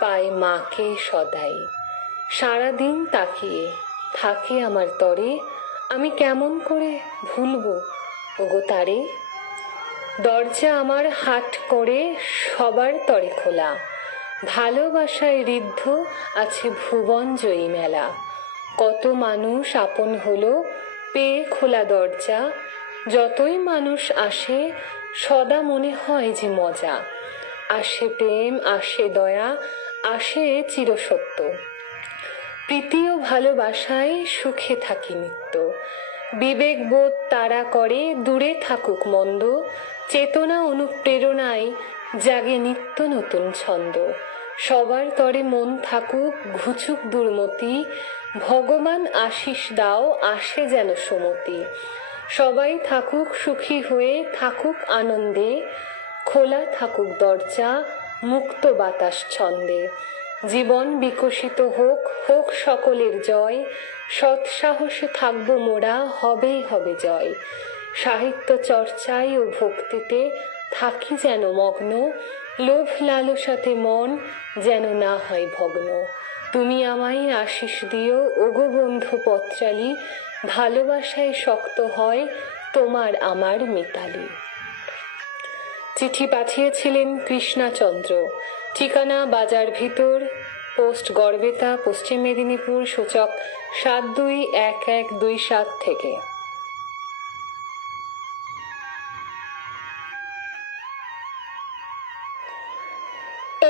পাই মাকে সদাই। সারাদিন তাকিয়ে থাকে আমার তরে, আমি কেমন করে ভুলবো ওগো তারে। দরজা আমার হাট করে সবার তরে খোলা, ভালোবাসায় ঋদ্ধ আছে ভুবন জয়ী মেলা। কত মানুষ আপন হলো পেয়ে খোলা দরজা, যতই মানুষ আসে সদা মনে হয় যে মজা। আসে প্রেম, আসে দয়া, আসে চিরসত্য, প্রীতি ও ভালোবাসায় সুখে থাকি নিত্য। বিবেকবোধ তারা করে দূরে থাকুক মন্দ, চেতনা অনুপ্রেরণায় জাগে নিত্য নতুন ছন্দ। সবার তরে মন থাকুক ঘুচুক দুর্মতি, ভগবান আশিস দাও আসে যেন সুমতি। সবাই থাকুক সুখী হয়ে থাকুক আনন্দে, খোলা থাকুক দরজা মুক্ত বাতাস ছন্দে। জীবন বিকশিত হোক, হোক সকলের জয়, সৎ সাহসে থাকবো মোরা, হবেই হবে জয়। সাহিত্য চর্চায় ও ভক্তিতে থাকি যেন মগ্ন, লোভ লালসাতে মন যেন না হয় ভগ্ন। তুমি আমায় আশিস দিও ওগো বন্ধু পত্রালি, ভালোবাসায় শক্ত হয় তোমার আমার মিতালি। চিঠি পাঠিয়েছিলেন কৃষ্ণা চন্দ্র, ঠিকানা বাজার ভিতর, পোস্ট গড়বেতা, পশ্চিম মেদিনীপুর, সূচক 721127 থেকে।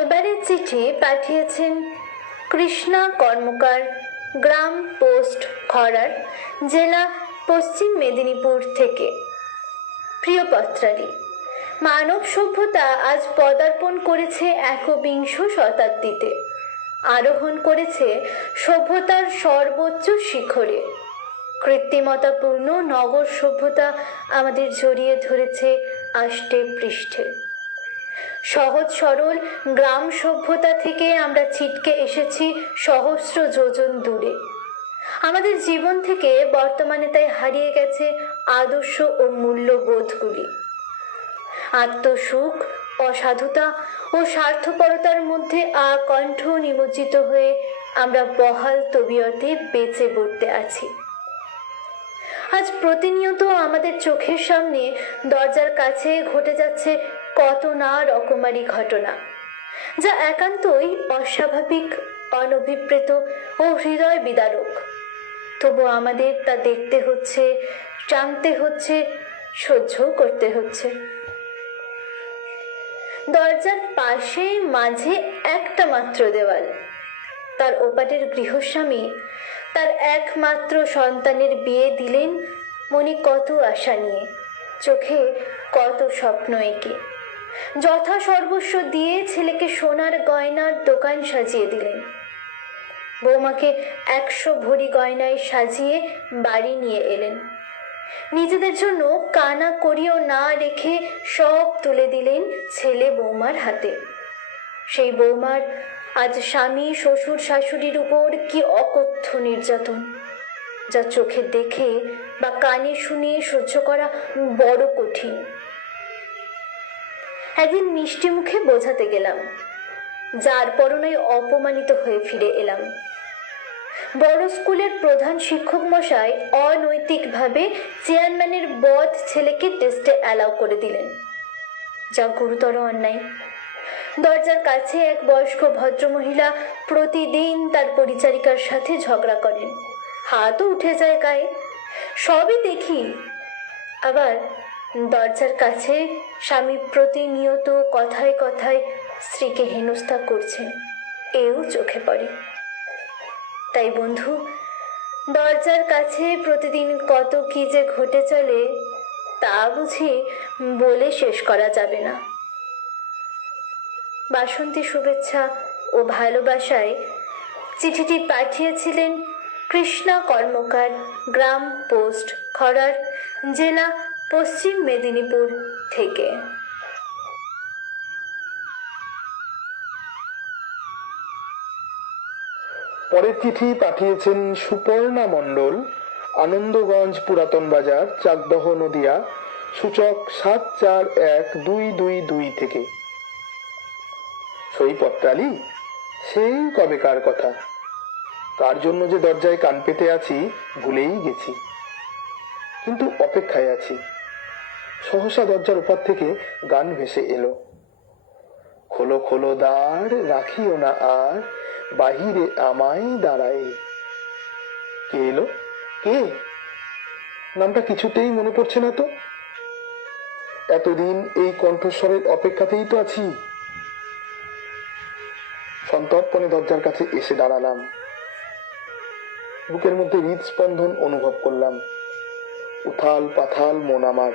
এবারে চিঠি পাঠিয়েছেন কৃষ্ণা কর্মকার, গ্রাম পোস্ট খড়ার, জেলা পশ্চিম মেদিনীপুর থেকে। প্রিয় পত্রালী, মানব সভ্যতা আজ পদার্পণ করেছে একবিংশ শতাব্দীতে, আরোহণ করেছে সভ্যতার সর্বোচ্চ শিখরে। কৃত্রিমতাপূর্ণ নগর সভ্যতা আমাদের জড়িয়ে ধরেছে আষ্টে পৃষ্ঠে। সহজ সরল গ্রাম সভ্যতা থেকে আমরা ছিটকে এসেছি সহস্র যোজন দূরে। আমাদের জীবন থেকে বর্তমানে তাই হারিয়ে গেছে আদর্শ ও মূল্যবোধগুলি। আত্মসুখ, অসাধুতা ও স্বার্থপরতার মধ্যে আকণ্ঠ নিমজ্জিত হয়ে আমরা বহাল তবিয়তে বেঁচে পড়তে আছি। আজ প্রতিনিয়ত আমাদের চোখের সামনে দরজার কাছে ঘটে যাচ্ছে কত না রকমারি ঘটনা, যা একান্তই অস্বাভাবিক, অনভিপ্রেত ও হৃদয় বিদারক। তবু আমাদের তা দেখতে হচ্ছে, জানতে হচ্ছে, সহ্যও করতে হচ্ছে। দরজার পাশে মাঝে একটা মাত্র দেওয়াল। তার ওপাটের গৃহস্বামী তার একমাত্র সন্তানের বিয়ে দিলেন মনে কত আশা নিয়ে, চোখে কত স্বপ্ন এঁকে, যথা সর্বস্ব দিয়ে ছেলেকে সোনার গয়নার দোকান সাজিয়ে দিলেন। বৌমাকে 100 ভরি গয়নায় সাজিয়ে বাড়ি নিয়ে এলেন। নিজেদের জন্য কানা করিও না রেখে সব তুলে দিলেন ছেলে বৌমার হাতে। সেই বৌমার আজ স্বামী, শ্বশুর, শাশুড়ির উপর কি অকথ্য নির্যাতন, যা চোখে দেখে বা কানে শুনে সহ্য করা বড় কঠিন। একদিন মিষ্টি মুখে বোঝাতে গেলাম, যার পরনায় অপমানিত হয়ে ফিরে এলাম। বড় স্কুলের প্রধান শিক্ষক মশাই অনৈতিকভাবে চেয়ারম্যানের বদ ছেলেকে টেস্টে অ্যালাউ করে দিলেন, যা গুরুতর অন্যায়। দরজার কাছে এক বয়স্ক ভদ্রমহিলা প্রতিদিন তার পরিচারিকার সাথে ঝগড়া করেন, হাতও উঠে যায় গায়ে, সবই দেখি। আবার দরজার কাছে স্বামী প্রতিনিয়ত কথায় কথায় স্ত্রীকে হেনস্থা করছেন, এও চোখে পড়ে। তাই বন্ধু, দরজার কাছে প্রতিদিন কত কি যে ঘটে চলে তা বুঝি বলে শেষ করা যাবে না। বাসন্তী শুভেচ্ছা ও ভালোবাসায় চিঠিটি পাঠিয়েছিলেন কৃষ্ণা কর্মকার, গ্রাম পোস্ট, খড়ার, জেলা পশ্চিম মেদিনীপুর থেকে। পরের চিঠি পাঠিয়েছেন সুপর্ণা মণ্ডল, আনন্দগঞ্জ পুরাতন বাজার, চাকদহ, নদিয়া, সূচক 741222 থেকে। সই পত্রালি, সেই কবেকার কথা। কার জন্য যে দরজায় কান পেতে আছি ভুলেই গেছি, কিন্তু অপেক্ষায় আছি। সহসা দরজার উপর থেকে গান ভেসে এলো, খোলো খোলো দ্বার, রাখিও না আর, বাহিরে আমায় দাঁড়ায়। কে এলো? কে? নামটা কিছুতেই মনে পড়ছে না তো। এতদিন এই কণ্ঠস্বরের অপেক্ষাতেই তো আছি। সন্তর্পণে দরজার কাছে এসে দাঁড়ালাম। বুকের মধ্যে হৃদস্পন্দন অনুভব করলাম। উথাল পাথাল মন আমার।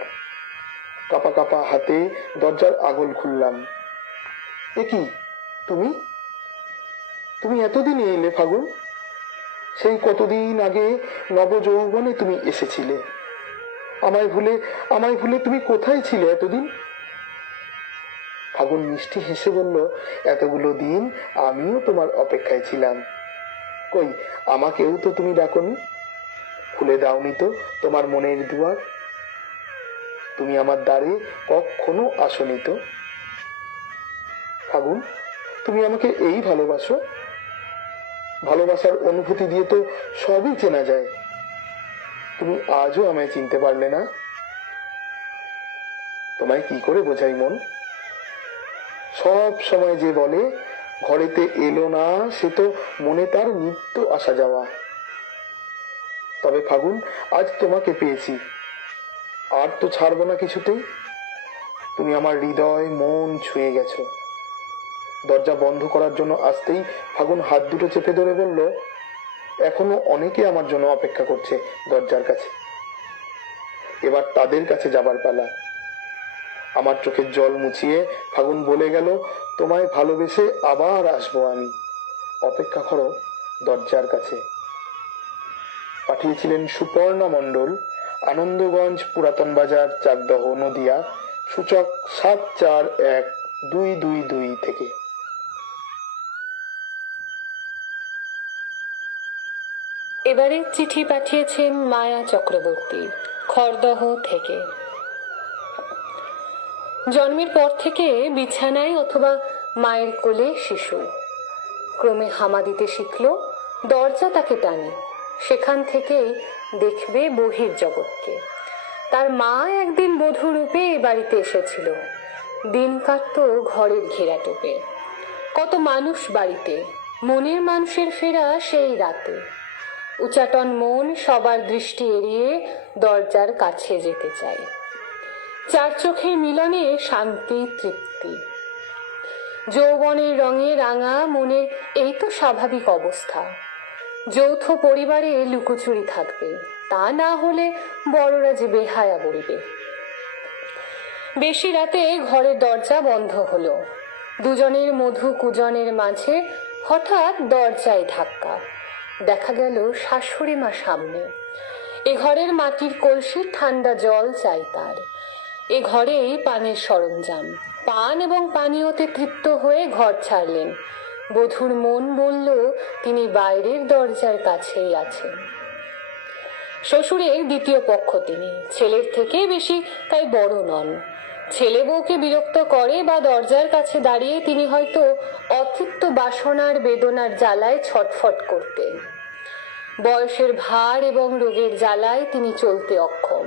কাপা কাপা হাতে দরজার আগল খুললাম। এ কি, তুমি? তুমি এতদিনে এলে ফাগুন? সেই কতদিন আগে নবযৌবনে তুমি এসেছিলে। আমায় ভুলে তুমি কোথায় ছিলে এতদিন? ফাগুন মিষ্টি হেসে বলল, এতগুলো দিন আমিও তোমার অপেক্ষায় ছিলাম। কই, আমাকেও তো তুমি ডাকনি, খুলে দাওনি তো তোমার মনের দুয়ার। তুমি আমার দ্বারে কখনো আসনি তো। ফাগুন, তুমি আমাকে এই ভালোবাসো? ভালোবাসার অনুভূতি দিয়ে তো সবই চেনা যায়। তুমি আজও আমায় চিনতে পারলে না। তোমায় কি করে বোঝাই মন? সব সময় যে বলে ঘরেতে এলো না, সে তো মনে তার নিত্য আসা যাওয়া। তবে ফাগুন, আজ তোমাকে পেয়েছি, আর তো ছাড়বো না কিছুতেই। তুমি আমার হৃদয় মন ছুঁয়ে গেছো। দরজা বন্ধ করার জন্য আসতেই ফাগুন হাত দুটো চেপে ধরে বলল, এখনো অনেকে আমার জন্য অপেক্ষা করছে দরজার কাছে। এবার তাদের কাছে যাবার পালা। আমার চোখের জল মুছিয়ে ফাগুন বলে গেল, তোমায় ভালোবেসে আবার আসবো আমি, অপেক্ষা করো দরজার কাছে। পাঠিয়েছিলেন সুপর্ণা মণ্ডল, আনন্দগঞ্জ পুরাতন বাজার, চাকদহ, নদিয়া, সূচক 741222 থেকে। এবারে চিঠি পাঠিয়েছেন মায়া চক্রবর্তী, খড়দহ থেকে। জন্মের পর থেকে বিছানায় অথবা মায়ের কোলে শিশু, ক্রমে হামা দিতে শিখল, দরজা তাকে টানে। সেখান থেকেই দেখবে বহির জগৎকে। তার মা একদিন বধূ রূপে এ বাড়িতে এসেছিল। দিন কাটত ঘরের ঘেরাটোপে। কত মানুষ বাড়িতে, মনের মানুষের ফেরা সেই রাতে। উচাটন মন সবার দৃষ্টি এড়িয়ে দরজার কাছে যেতে চায়। চার চোখের মিলনে শান্তি, তৃপ্তি। যৌবনের রঙে রাঙা মনের এই তো স্বাভাবিক অবস্থা। যৌথ পরিবারে লুকোচুরি থাকবে, তা না হলে বড়রা যে বেহায়া বলবে। বেশি রাতে ঘরের দরজা বন্ধ হলো। দুজনের মধু কুজনের মাঝে হঠাৎ দরজায় ধাক্কা। দেখা গেল শাশুড়ি মা সামনে। এ ঘরের মাটির কলসির ঠান্ডা জল চাই তার। এ ঘরেই পানের সরঞ্জাম। পান এবং পানীয়তে তৃপ্ত হয়ে ঘর ছাড়লেন। বধূর মন বলল তিনি বাইরের দরজার কাছেই আছেন। শ্বশুরের দ্বিতীয় পক্ষ তিনি, ছেলের থেকে বেশি তাই বড় নন। ছেলে বউকে বিরক্ত করে বা দরজার কাছে দাঁড়িয়ে তিনি হয়তো অতৃপ্ত বাসনার বেদনার জ্বালায় ছটফট করতেন। বয়সের ভার এবং রোগের জ্বালায় তিনি চলতে অক্ষম।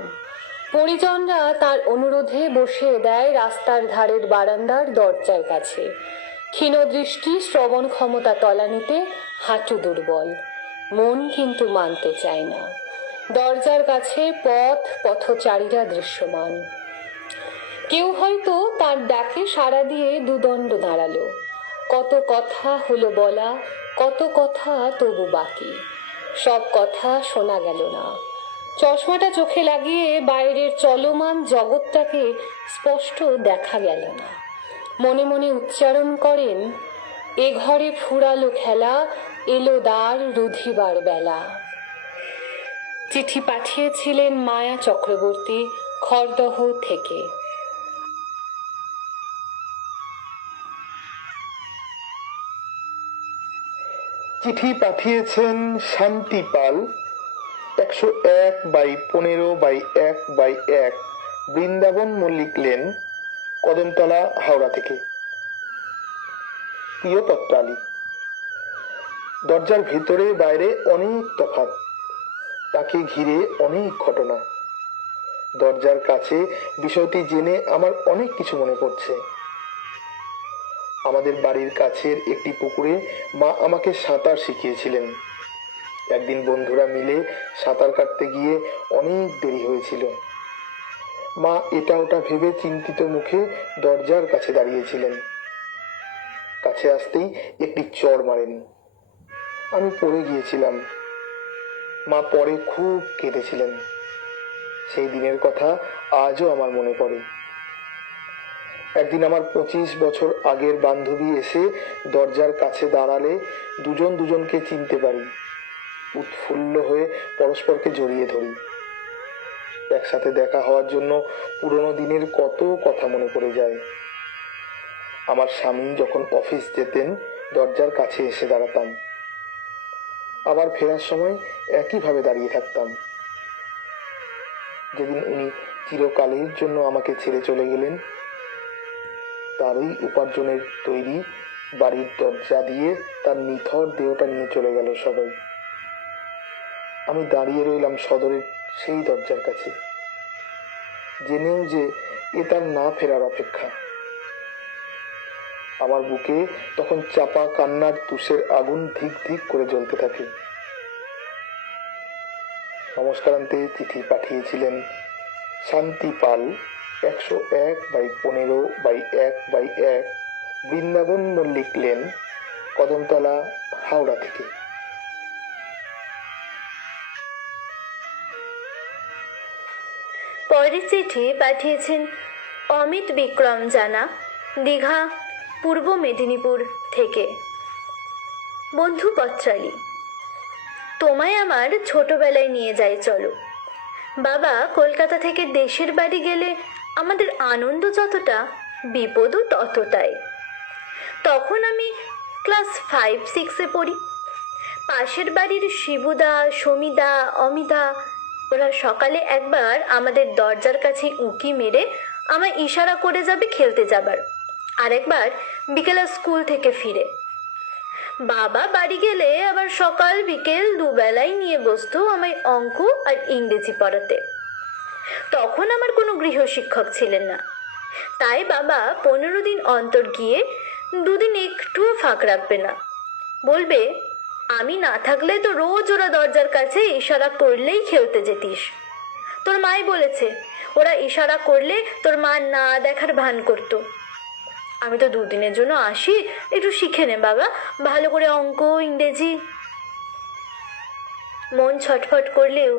পরিজনরা তার অনুরোধে বসিয়ে দেয় রাস্তার ধারের বারান্দার দরজার কাছে। ক্ষীণ দৃষ্টি, শ্রবণ ক্ষমতা তলানিতে, হাঁটু দুর্বল। মন কিন্তু মানতে চায় না। দরজার কাছে পথচারীরা দৃশ্যমান। কেউ হয়তো তার ডাকে সাড়া দিয়ে দুদণ্ড দাঁড়ালো। কত কথা হলো বলা, কত কথা তবু বাকি। সব কথা শোনা গেল না। চশমাটা চোখে লাগিয়ে বাইরের চলমান জগৎটাকে স্পষ্ট দেখা গেল না। মনে মনে উচ্চারণ করেন, এ ঘরে ফুরালো খেলা, এলো দ্বার রুধিবার বেলা। চিঠি পাঠিয়েছিলেন মায়া চক্রবর্তী, খড়দহ থেকে। চিঠি পাঠিয়েছেন শান্তি পাল, 101/15/1/1 বৃন্দাবন মল্লিক লেন, কদমতলা, হাওড়া থেকে। প্রিয় পত্রালী, দরজার ভিতরে বাইরে অনেক তফাৎ, তাকে ঘিরে অনেক ঘটনা। দরজার কাছে বিষয়টি জেনে আমার অনেক কিছু মনে পড়ছে। আমাদের বাড়ির কাছের একটি পুকুরে মা আমাকে সাঁতার শিখিয়েছিলেন। একদিন বন্ধুরা মিলে সাঁতার কাটতে গিয়ে অনেক দেরি হয়েছিল। মা এটা ওটা ভেবে চিন্তিত মুখে দরজার কাছে দাঁড়িয়েছিলেন। কাছে আসতেই একটি চড় মারেন। আমি পড়ে গিয়েছিলাম। মা পরে খুব কেঁদেছিলেন। সেই দিনের কথা আজও আমার মনে পড়ে। একদিন আমার 25 বছর আগের বান্ধবী এসে দরজার কাছে দাঁড়ালে দুজন দুজনকে চিনতে পারি। উৎফুল্ল হয়ে পরস্পরকে জড়িয়ে ধরি। একসাথে দেখা হওয়ার জন্য পুরনো দিনের কত কথা মনে পড়ে যায়। আমার স্বামী যখন অফিস যেতেন দরজার কাছে এসে দাঁড়াতাম। আবার ফেরার সময় একইভাবে দাঁড়িয়ে থাকতাম। যেদিন উনি চিরকালের জন্য আমাকে ছেড়ে চলে গেলেন, তারই উপার্জনের তৈরি বাড়ির দরজা দিয়ে তার নিথর দেহটা নিয়ে চলে গেল সবাই। আমি দাঁড়িয়ে রইলাম সদরের সেই দরজার কাছে, জেনেও যে এ তার না ফেরার অপেক্ষা। আমার বুকে তখন চাপা কান্নার তুষের আগুন ধিক ধিক করে জ্বলতে থাকে। নমস্কারান্তে চিঠি পাঠিয়েছিলেন শান্তি পাল, 101/15/1/1 বৃন্দাবন মল্লিক লেন, কদমতলা, হাওড়া থেকে। পরের চিঠি পাঠিয়েছেন অমিত বিক্রম জানা, দীঘা, পূর্ব মেদিনীপুর থেকে। বন্ধু পত্রালী, তোমায় আমার ছোটবেলায় নিয়ে যাই চলো। বাবা কলকাতা থেকে দেশের বাড়ি গেলে আমাদের আনন্দ যতটা, বিপদও ততটাই। তখন আমি ক্লাস 5-6-এ পড়ি। পাশের বাড়ির শিবুদা, সমিদা, অমিতা ওরা সকালে একবার আমাদের দরজার কাছে উঁকি মেরে আমায় ইশারা করে যাবে খেলতে যাবার, আর একবার বিকেলে স্কুল থেকে ফিরে। বাবা বাড়ি গেলে আবার সকাল বিকেল দুবেলাই নিয়ে বসতো আমায় অঙ্ক আর ইংরেজি পড়াতে। তখন আমার কোনো গৃহশিক্ষক ছিলেন না, তাই বাবা 15 দিন অন্তর গিয়ে 2 দিন একটুও ফাঁক রাখবে না। বলবে আমি না থাকলে তো রোজ ওরা দরজার কাছে ইশারা করলেই খেলতে যেতিস। তোর মাই বলেছে ওরা ইশারা করলে তোর মা না দেখার ভান করতো। আমি তো দুদিনের জন্য আসি, একটু শিখে নে বাবা, ভালো করে অঙ্ক, ইংরেজি। মন ছটফট করলেও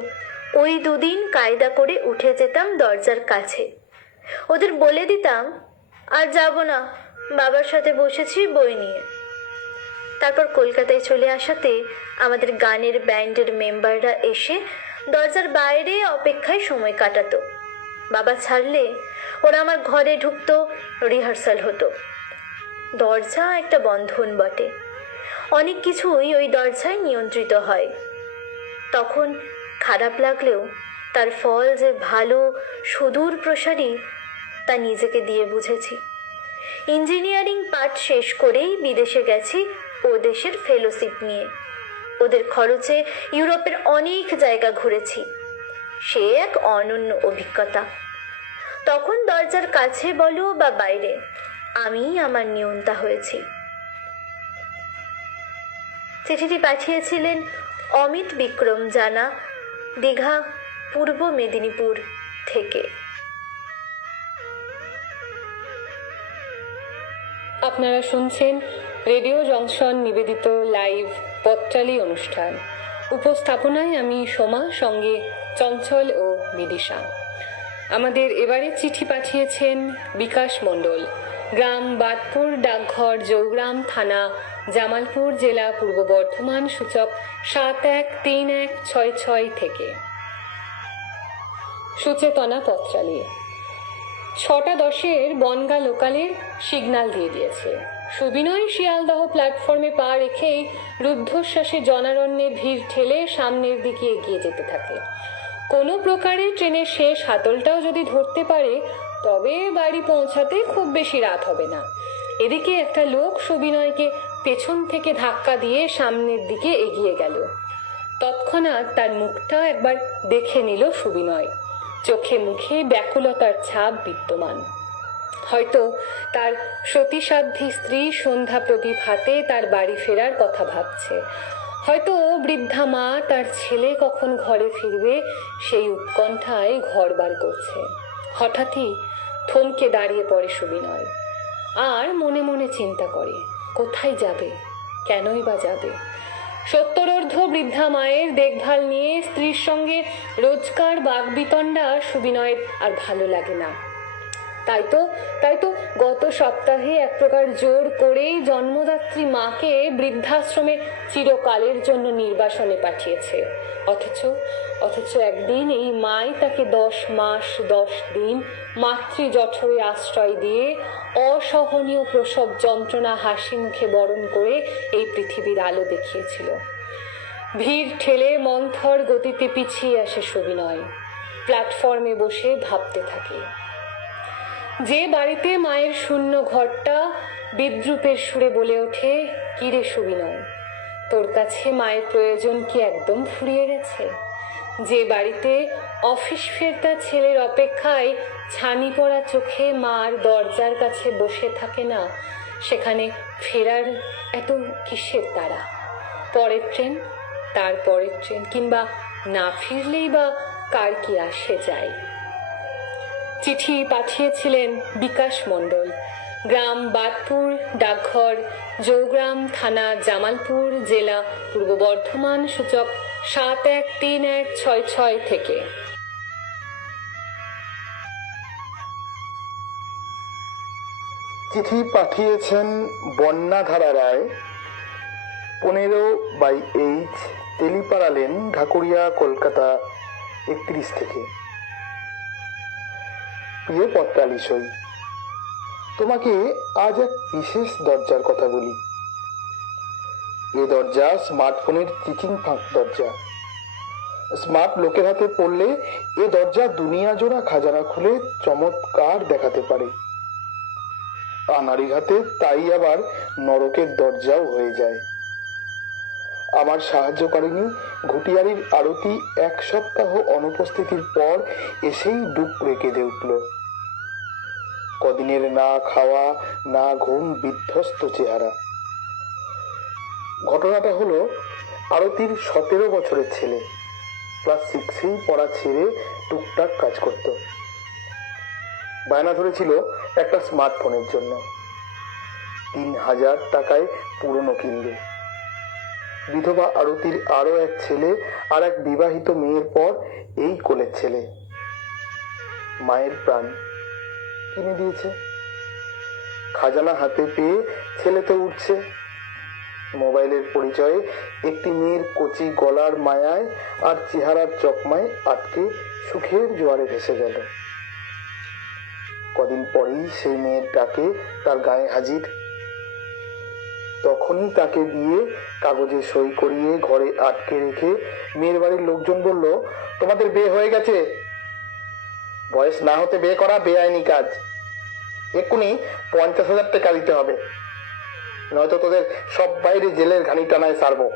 ওই দুদিন কায়দা করে উঠে যেতাম দরজার কাছে। ওদের বলে দিতাম আর যাব না, বাবার সাথে বসেছি বই নিয়ে। তারপর কলকাতায় চলে আসাতে আমাদের গানের ব্যান্ডের মেম্বাররা এসে দরজার বাইরে অপেক্ষায় সময় কাটাতো। বাবা ছাড়লে ওরা আমার ঘরে ঢুকতো, রিহার্সাল হতো। দরজা একটা বন্ধন বটে, অনেক কিছুই ওই দরজায় নিয়ন্ত্রিত হয়। তখন খারাপ লাগলেও তার ফল যে ভালো, সুদূর প্রসারী, তা নিজেকে দিয়ে বুঝেছি। ইঞ্জিনিয়ারিং পাঠ শেষ করেই বিদেশে গেছি ও দেশের ফেলোশিপ নিয়ে। ওদের খরচে ইউরোপের অনেক জায়গা ঘুরেছি, সে এক অনন্য অভিজ্ঞতা। তখন দরজার কাছে বলো বা বাইরে, আমি আমার নিয়ন্তা হয়েছি। চিঠিটি পাঠিয়েছিলেন অমিত বিক্রম জানা, দীঘা, পূর্ব মেদিনীপুর থেকে। আপনারা শুনছেন রেডিও জংশন নিবেদিত লাইভ পত্রালি অনুষ্ঠান। উপস্থাপনায় আমি সোমা, সঙ্গে চঞ্চল ও বিদিশা। আমাদের এবারে চিঠি পাঠিয়েছেন বিকাশ মণ্ডল, গ্রাম বাদপুর, ডাকঘর জৌগ্রাম, থানা জামালপুর, জেলা পূর্ব বর্ধমান, সূচক 713166 থেকে। সুচেতনা পত্রালি 6:10 বনগা লোকালের সিগন্যাল দিয়ে দিয়েছে। সুবিনয় শিয়ালদহ প্ল্যাটফর্মে পা রেখেই রুদ্ধশ্বাসে জনারণ্যের ভিড় ঠেলে সামনের দিকে এগিয়ে যেতে থাকে। কোনো প্রকারে ট্রেনের শেষ হাতলটাও যদি ধরতে পারে তবে বাড়ি পৌঁছাতে খুব বেশি রাত হবে না। এদিকে একটা লোক সুবিনয়কে পেছন থেকে ধাক্কা দিয়ে সামনের দিকে এগিয়ে গেল। তৎক্ষণাৎ তার মুখটা একবার দেখে নিল সুবিনয়। চোখে মুখে ব্যাকুলতার ছাপ বিদ্যমান। হয়তো তার সতীসাধ্যী স্ত্রী সন্ধ্যা প্রদীপ হাতে তার বাড়ি ফেরার কথা ভাবছে। হয়তো বৃদ্ধা মা তার ছেলে কখন ঘরে ফিরবে সেই উৎকণ্ঠায় ঘর বার করছে। হঠাৎই থমকে দাঁড়িয়ে পড়ে সুবিনয়, আর মনে মনে চিন্তা করে কোথায় যাবে, কেনই বা যাবে। 70 বৃদ্ধা মায়ের দেখভাল নিয়ে স্ত্রীর সঙ্গে রোজকার বাগবিতণ্ডা সুবিনয়ের আর ভালো লাগে না। তাই তো গত সপ্তাহে এক প্রকার জোর করেই জন্মদাত্রী মাকে বৃদ্ধাশ্রমে চিরকালের জন্য নির্বাসনে পাঠিয়েছে। অথচ একদিন এই মাই তাকে 10 মাস 10 দিন মাতৃ জঠরে আশ্রয় দিয়ে অসহনীয় প্রসব যন্ত্রণা হাসি মুখে বরণ করে এই পৃথিবীর আলো দেখিয়েছিল। ভিড় ঠেলে মন্থর গতিতে পিছিয়ে আসে সুবিনয়। প্ল্যাটফর্মে বসে ভাবতে থাকে। যে বাড়িতে মায়ের শূন্য ঘরটা বিদ্রুপের সুরে বলে ওঠে, কিরে সুবিনয়, তোর কাছে মায়ের প্রয়োজন কি একদম ফুরিয়ে গেছে? যে বাড়িতে অফিস ফেরতা ছেলের অপেক্ষায় ছানি পড়া চোখে মার দরজার কাছে বসে থাকে না, সেখানে ফেরার এত কিসের তাড়া? পরের ট্রেন, তারপরের ট্রেন, কিংবা না ফিরলেই বা কার কি আসে যায়? চিঠি পাঠিয়েছিলেন বিকাশ মণ্ডল, গ্রাম বাদপুর, ডাকঘর জৌগ্রাম, থানা জামালপুর, জেলা পূর্ব বর্ধমান, সূচক 713166 থেকে। চিঠি পাঠিয়েছেন বন্যাধারা রায়, 15/H, তেলিপাড়া লেন, ঢাকুরিয়া, কলকাতা 31 থেকে। প্রিয় পত্রালি সই, তোমাকে আজ এক বিশেষ দরজার কথা বলি। এ দরজা স্মার্টফোনের চিচিং ফাঁক দরজা। স্মার্ট লোকের হাতে পড়লে এ দরজা দুনিয়া জোড়া খাজানা খুলে চমৎকার দেখাতে পারে। আনাড়ির হাতে তাই আবার নরকের দরজাও হয়ে যায়। আমার সাহায্যকারিনী ঘুটিয়ারির আরতি 1 সপ্তাহ অনুপস্থিতির পর এসেই ডুকরে কেঁদে উঠল। কদিনের না খাওয়া না ঘুম, বিধ্বস্ত চেহারা। ঘটনাটা হলো, আরতির 17 বছরের ছেলে, ক্লাস 6-এই পড়া ছেড়ে টুকটাক কাজ করত। বায়না ধরেছিল একটা স্মার্টফোনের জন্য। 3000 টাকায় পুরনো কিনবে। বিধবা আরতির আরো এক ছেলে আর এক বিবাহিত মেয়ের পর এই কোলের ছেলে। মায়ের প্রাণ কিনে দিয়েছে। খাজানা হাতে পেয়ে ছেলে তো উঠছে। মোবাইলের পরিচয়ে একটি মেয়ের কচি গলার মায়ায় আর চেহারার চকমায় আটকে সুখের জোয়ারে ভেসে গেল। কদিন পরেই সেই মেয়ের ডাকে তার গায়ে হাজির। তখনই তাকে দিয়ে কাগজে সই করিয়ে ঘরে আটকে রেখে মেয়ের বাড়ির লোকজন বলল, তোমাদের বিয়ে হয়ে গেছে। বয়স না হতে বিয়ে করা বেআইনি কাজ। এক্ষুনি 50,000 টাকা দিতে হবে, নয়তো তোদের সব বাইরে জেলের ঘানি টানায় সারবো।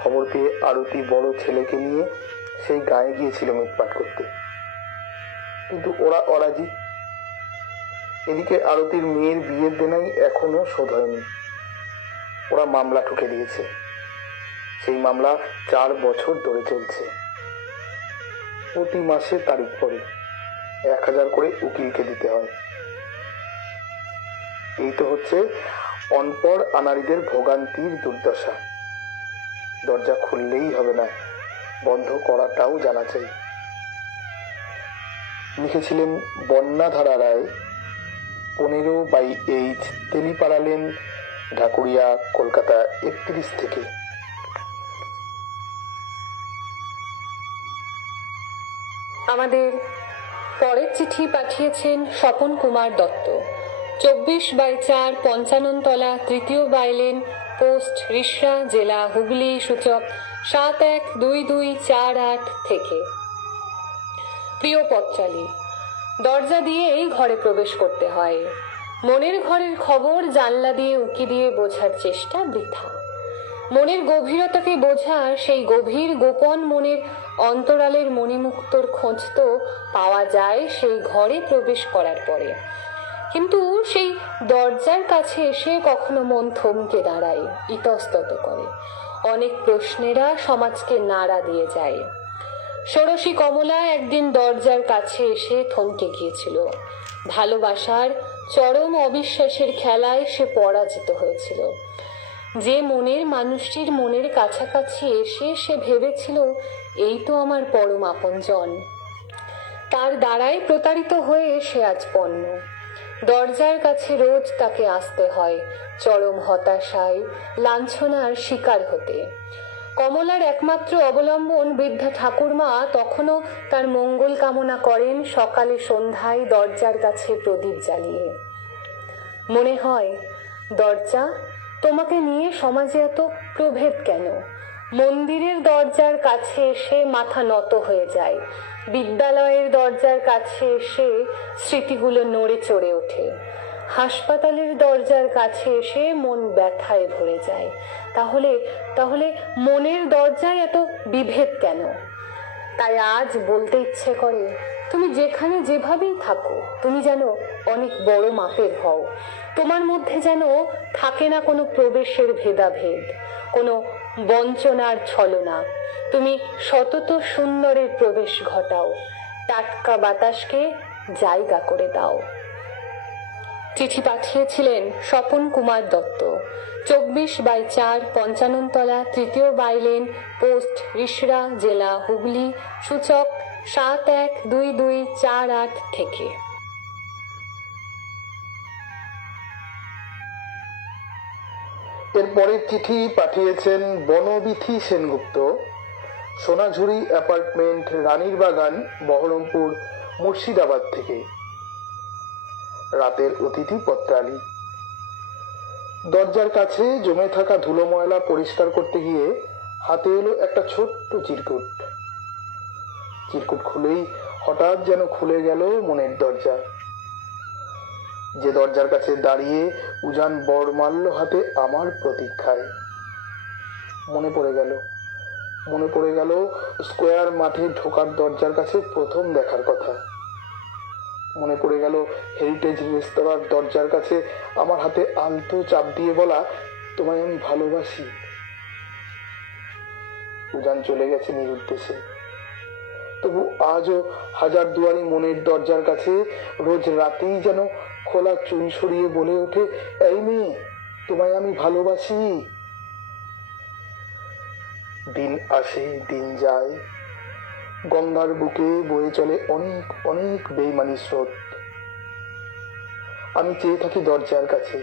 খবর পেয়ে আরতি বড় ছেলেকে নিয়ে সেই গায়ে গিয়েছিল মিটপাট করতে, কিন্তু ওরা অরাজি। এদিকে আরতির মেয়ের বিয়ের দেনাই এখনো শোধ হয়নি। ওরা মামলা ঠুকে দিয়েছে। সেই মামলা 4 বছর ধরে চলছে। প্রতি মাসে তারিখ পড়ে 1000 করে উকিলকে দিতে হয়। এই তো হচ্ছে অনপড় আনাড়িদের ভোগান্তির দুর্দশা। দরজা খুললেই হবে না, বন্ধ করাটাও জানা চাই। লিখেছিলেন বন্যাধারা রায়, 15/H, তেলিপাড়া লেন, ঢাকুরিয়া, কলকাতা 31 থেকে। আমাদের পরের চিঠি পাঠিয়েছেন স্বপন কুমার দত্ত, 24/4, পঞ্চাননতলা, 3য় বাইলেন, পোস্ট রিষড়া, জেলা হুগলি, সূচক 712248 থেকে। প্রিয় পথচালী, দরজা দিয়েই ঘরে প্রবেশ করতে হয়। মনের ঘরের খবর জানলা দিয়ে উকি দিয়ে বোঝার চেষ্টা বৃথা। মনের গভীরতাকে বোঝা সেই গভীর গোপন মনের অন্তরালের মণিমুক্তর খোঁজ তো পাওয়া যায় সেই ঘরে প্রবেশ করার পরে। কিন্তু সেই দরজার কাছে এসে কখনো মন থমকে দাঁড়ায়, ইতস্তত করে। অনেক প্রশ্নেরা সমাজকে নাড়া দিয়ে যায়। ষোড়শী কমলা একদিন দরজার কাছে এসে থমকে গিয়েছিল। ভালোবাসার চরম অবিশ্বাসের খেলায় সে পরাজিত হয়েছিল। যে মনের মানুষটির মনের কাছাকাছি এসে সে ভেবেছিল, এই তো আমার পরম আপনজন, তার দ্বারাই প্রতারিত হয়ে সে আজ পণ্য। দরজার কাছে রোজ তাকে আসতে হয়, চরম হতাশায়, লাঞ্ছনার শিকার হতে। কমলার একমাত্র অবলম্বন বৃদ্ধা ঠাকুরমা তখনও তার মঙ্গল কামনা করেন সকালে সন্ধ্যায় দরজার কাছে প্রদীপ জ্বালিয়ে। মনে হয়, দরজা, তোমাকে নিয়ে সমাজে এত প্রভেদ কেন? মন্দিরের দরজার কাছে এসে মাথা নত হয়ে যায়, বিদ্যালয়ের দরজার কাছে এসে স্মৃতিগুলো নড়ে চড়ে ওঠে, হাসপাতালের দরজার কাছে এসে মন ব্যথায় ভরে যায়। তাহলে মনের দরজায় এত বিভেদ কেন? তাই আজ বলতে ইচ্ছে করে, তুমি যেখানে যেভাবেই থাকো, তুমি যেন অনেক বড় মাপের হও। তোমার মধ্যে যেন থাকে না কোনো প্রবেশের ভেদাভেদ, কোনো বঞ্চনার ছলনা। তুমি সতত সুন্দরের প্রবেশ ঘটাও, টাটকা বাতাসকে জায়গা করে দাও। চিঠি পাঠিয়েছিলেন স্বপন কুমার দত্ত, 24/4, পঞ্চাননতলা, 3য় বাইলেন, পোস্ট রিষড়া, জেলা হুগলি, সূচক 712248 থেকে। এর পরের চিঠি পাঠিয়েছেন বনবিথি সেনগুপ্ত, সোনাঝুরি অ্যাপার্টমেন্ট, রানীর বাগান, বহরমপুর, মুর্শিদাবাদ থেকে। রাতের অতিথি পত্রালী। দরজার কাছে জমে থাকা ধুলো ময়লা পরিষ্কার করতে গিয়ে হাতে এলো একটা ছোট্ট চিরকুট। চিরকুট খুলেই হঠাৎ যেন খুলে গেল মনের দরজা। যে দরজার কাছে দাঁড়িয়ে উজান বড়মাল্য হাতে আমার প্রতীক্ষায়। মনে পড়ে গেল স্কোয়ার মাঠে ঢোকার দরজার কাছে প্রথম দেখার কথা। মনে পড়ে গেল হেরিটেজ রেস্তোরাঁর দরজার কাছে আমার হাতে আলতো চাপ দিয়ে বলা, তোমায় আমি ভালোবাসি। উজান চলে গেছে নিরুদ্দেশে। তবু আজও হাজার দুয়ারি মনের দরজার কাছে রোজ রাতেই যেন খোলা চুল সরিয়ে বলে ওঠে, এই মেয়ে, তোমায় আমি ভালোবাসি। দিন আসে দিন যায়, গঙ্গার বুকে বয়ে চলে অনেক অনেক বেইমানি স্রোত। আমি চেয়ে থাকি দরজার কাছে।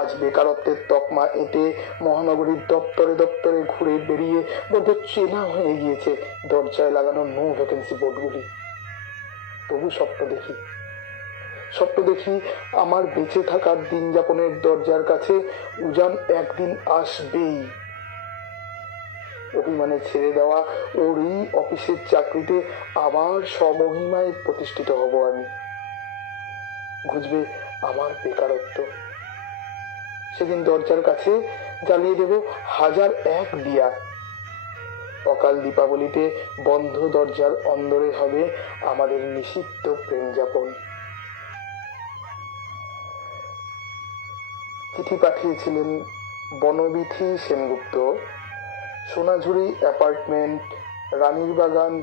আজ বেকারত্বের তকমা এঁটে মহানগরীর দপ্তরে দপ্তরে ঘুরে বেরিয়ে বড্ড চেনা হয়ে গিয়েছে দরজায় লাগানো নো ভ্যাকেন্সি বোর্ডগুলি। তবু স্বপ্ন দেখি আমার বেঁচে থাকার দিন যাপনের দরজার কাছে উজান একদিন আসবেই। অভিমানে ছেড়ে দেওয়া ওরই অফিসের চাকরিতে আবার স্বমহিমায় প্রতিষ্ঠিত হব আমি। ঘুচবে আমার বেকারত্ব। সেদিন দরজার কাছে জ্বালিয়ে দেব হাজার এক দিয়া। অকাল দীপাবলিতে বন্ধ দরজার অন্দরে হবে আমাদের নিষিদ্ধ প্রেম যাপন। চিঠি পাঠিয়েছিলেন বনবিথি সেনগুপ্ত, সোনাঝুরি অ্যাপার্টমেন্ট, রানীর বাগান,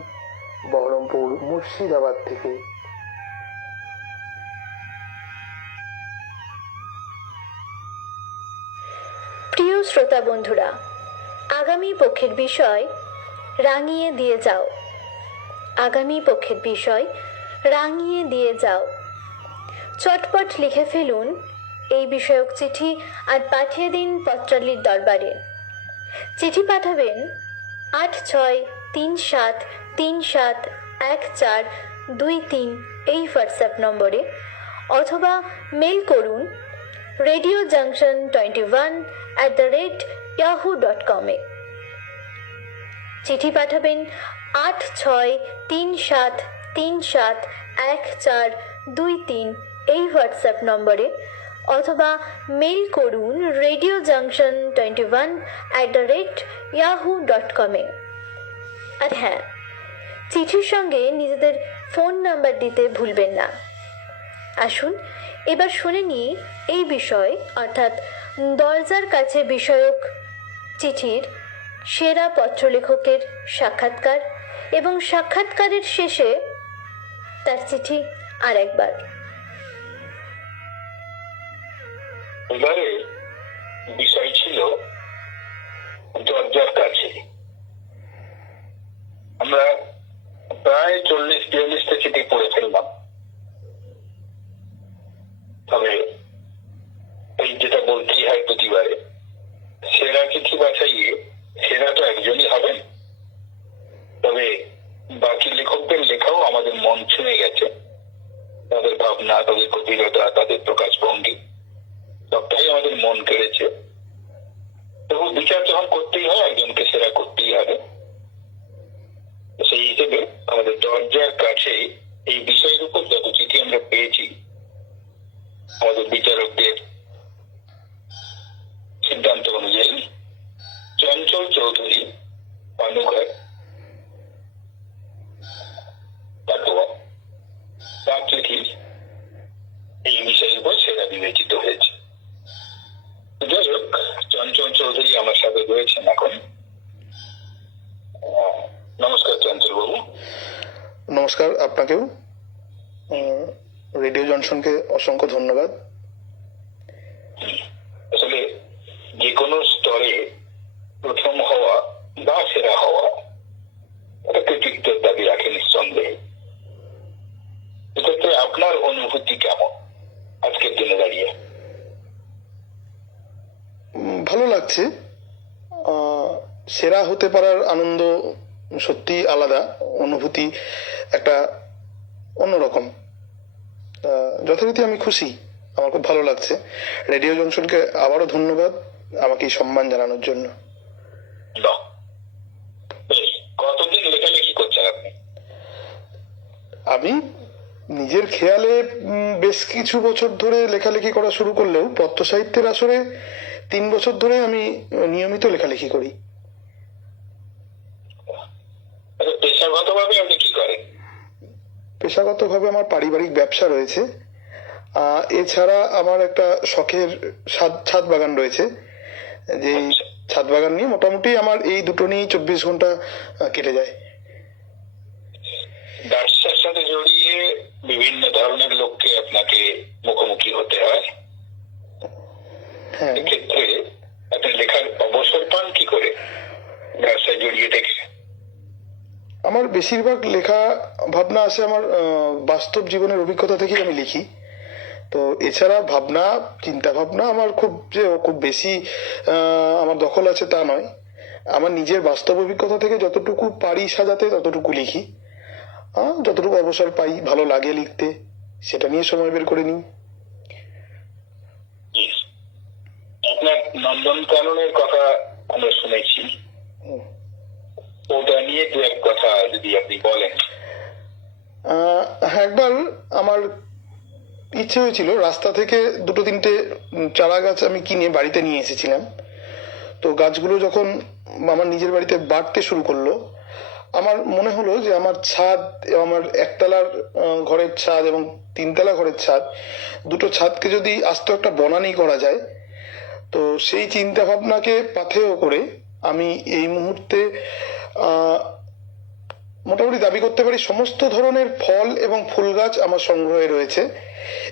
বহরমপুর, মুর্শিদাবাদ থেকে। প্রিয় শ্রোতা বন্ধুরা, আগামী পক্ষের বিষয় রাঙিয়ে দিয়ে যাও। আগামী পক্ষের বিষয় রাঙিয়ে দিয়ে যাও। চটপট লিখে ফেলুন এই বিষয়ক চিঠি আর পাঠিয়ে দিন পত্রালির দরবারে। চিঠি পাঠাবেন 8637371423 এই হোয়াটসঅ্যাপ নম্বরে, অথবা মেল করুন radiojunction21@yahoo.com এ। চিঠি পাঠাবেন 8637371423 এই হোয়াটসঅ্যাপ নম্বরে, অথবা মেল করুন radiojunction21@yahoo.com এ। আর হ্যাঁ, চিঠির সঙ্গে নিজেদের ফোন নাম্বার দিতে ভুলবেন না। আসুন এবার শুনে নিই এই বিষয় অর্থাৎ দরজার কাছে বিষয়ক চিঠির সেরা পত্রলেখকের সাক্ষাৎকার, এবং সাক্ষাৎকারের শেষে তার চিঠি আর একবার। এবারে বিষয় ছিল দরজার কাছে। আমরা প্রায় 40-42টা চিঠি পড়ে ফেললাম। তবে এই যেটা বলতেই হয় প্রতিবারে, সেরা চিঠি বাছাইয়ে সেরা তো একজনই হবেন। তবে বাকি লেখকদের লেখাও আমাদের মন ছুঁয়ে গেছে। তাদের ভাবনা, তাদের গভীরতা, তাদের প্রকাশভঙ্গি সবটাই আমাদের মন কেড়েছে। তবু বিচার যখন করতেই হয়, একজনকে সেরা করতেই হবে। সেই হিসেবে আমাদের দরজার কাছে এই বিষয়ের উপর যত চিঠি আমরা পেয়েছি, আমাদের বিচারকদের সিদ্ধান্ত অনুযায়ী চঞ্চল চৌধুরী, পানুঘাট, তার চিঠি এই বিষয়ের উপর সেরা বিবেচিত হয়েছে। যাই হোক, চঞ্চল চৌধুরী আমার সাথে রয়েছেন এখন। নমস্কার চঞ্চল বাবু। নমস্কার আপনাকেও। রেডিও জনসনকে অসংখ্য ধন্যবাদ। আসলে যে কোনো স্তরে প্রথম হওয়া বা সেরা হওয়া এটা কৃতিত্বের দাবি রাখে নিঃসন্দেহে। এক্ষেত্রে আপনার অনুভূতি কেমন আজকের দিনে দাঁড়িয়ে? ভালো লাগছে। সেরা হতে পারার আনন্দ সত্যি আলাদা, অনুভূতি একটা অন্যরকম। যথারীতি আমি খুশি, আমার খুব ভালো লাগছে। রেডিও জংশনকে আবারও ধন্যবাদ আমাকে এই সম্মান জানানোর জন্য। কতদিন লেখালেখি করছেন আপনি? আমি নিজের খেয়ালে বেশ কিছু বছর ধরে লেখালেখি করা শুরু করলেও পত্র সাহিত্যের আসরে 3 বছর ধরে আমি নিয়মিত লেখালেখি করি। পেশাগতভাবে আপনি কি করেন? পেশাগতভাবে আমার পারিবারিক ব্যবসা রয়েছে। এছাড়া আমার একটা শখের ছাদ বাগান রয়েছে, যে ছাদ বাগান নিয়ে মোটামুটি আমার এই দুটো নিয়েই 24 ঘন্টা কেটে যায়। ব্যবসার সাথে জড়িয়ে বিভিন্ন ধরনের লোককে আপনাকে মুখোমুখি হতে হয়। হ্যাঁ, এক্ষেত্রে আপনি লেখার অবসর পান কি করে ব্যবসায় জড়িয়ে থেকে? আমার বেশিরভাগ লেখা ভাবনা আসে আমার বাস্তব জীবনের অভিজ্ঞতা থেকেই আমি লিখি। তো এছাড়া ভাবনা, চিন্তা ভাবনা আমার খুব বেশি আমার দখল আছে তা নয়। আমার নিজের বাস্তব অভিজ্ঞতা থেকে যতটুকু পারি সাজাতে ততটুকু লিখি। যতটুকু অবসর পাই, ভালো লাগে লিখতে, সেটা নিয়ে সময় বের করে নিই। আপনার নন্দনকাননের কথা আমরা শুনেছি, ওটা নিয়ে দু এক কথা যদি আপনি বলেন। হ্যাঁ, একবার আমার ইচ্ছে হয়েছিল রাস্তা থেকে দুটো তিনটে চারা গাছ আমি কিনে বাড়িতে নিয়ে এসেছিলাম। তো গাছগুলো যখন আমার নিজের বাড়িতে বাড়তে শুরু করলো, আমার মনে হলো যে আমার ছাদ, আমার একতলার ঘরের ছাদ এবং 3তলা ঘরের ছাদ, দুটো ছাদকে যদি আস্ত একটা বনানী করা যায়, তো সেই চিন্তা ভাবনাকে পাথেয় করে আমি এই মুহূর্তে মোটামুটি দাবি করতে পারি সমস্ত ধরনের ফল এবং ফুল গাছ আমার সংগ্রহে রয়েছে।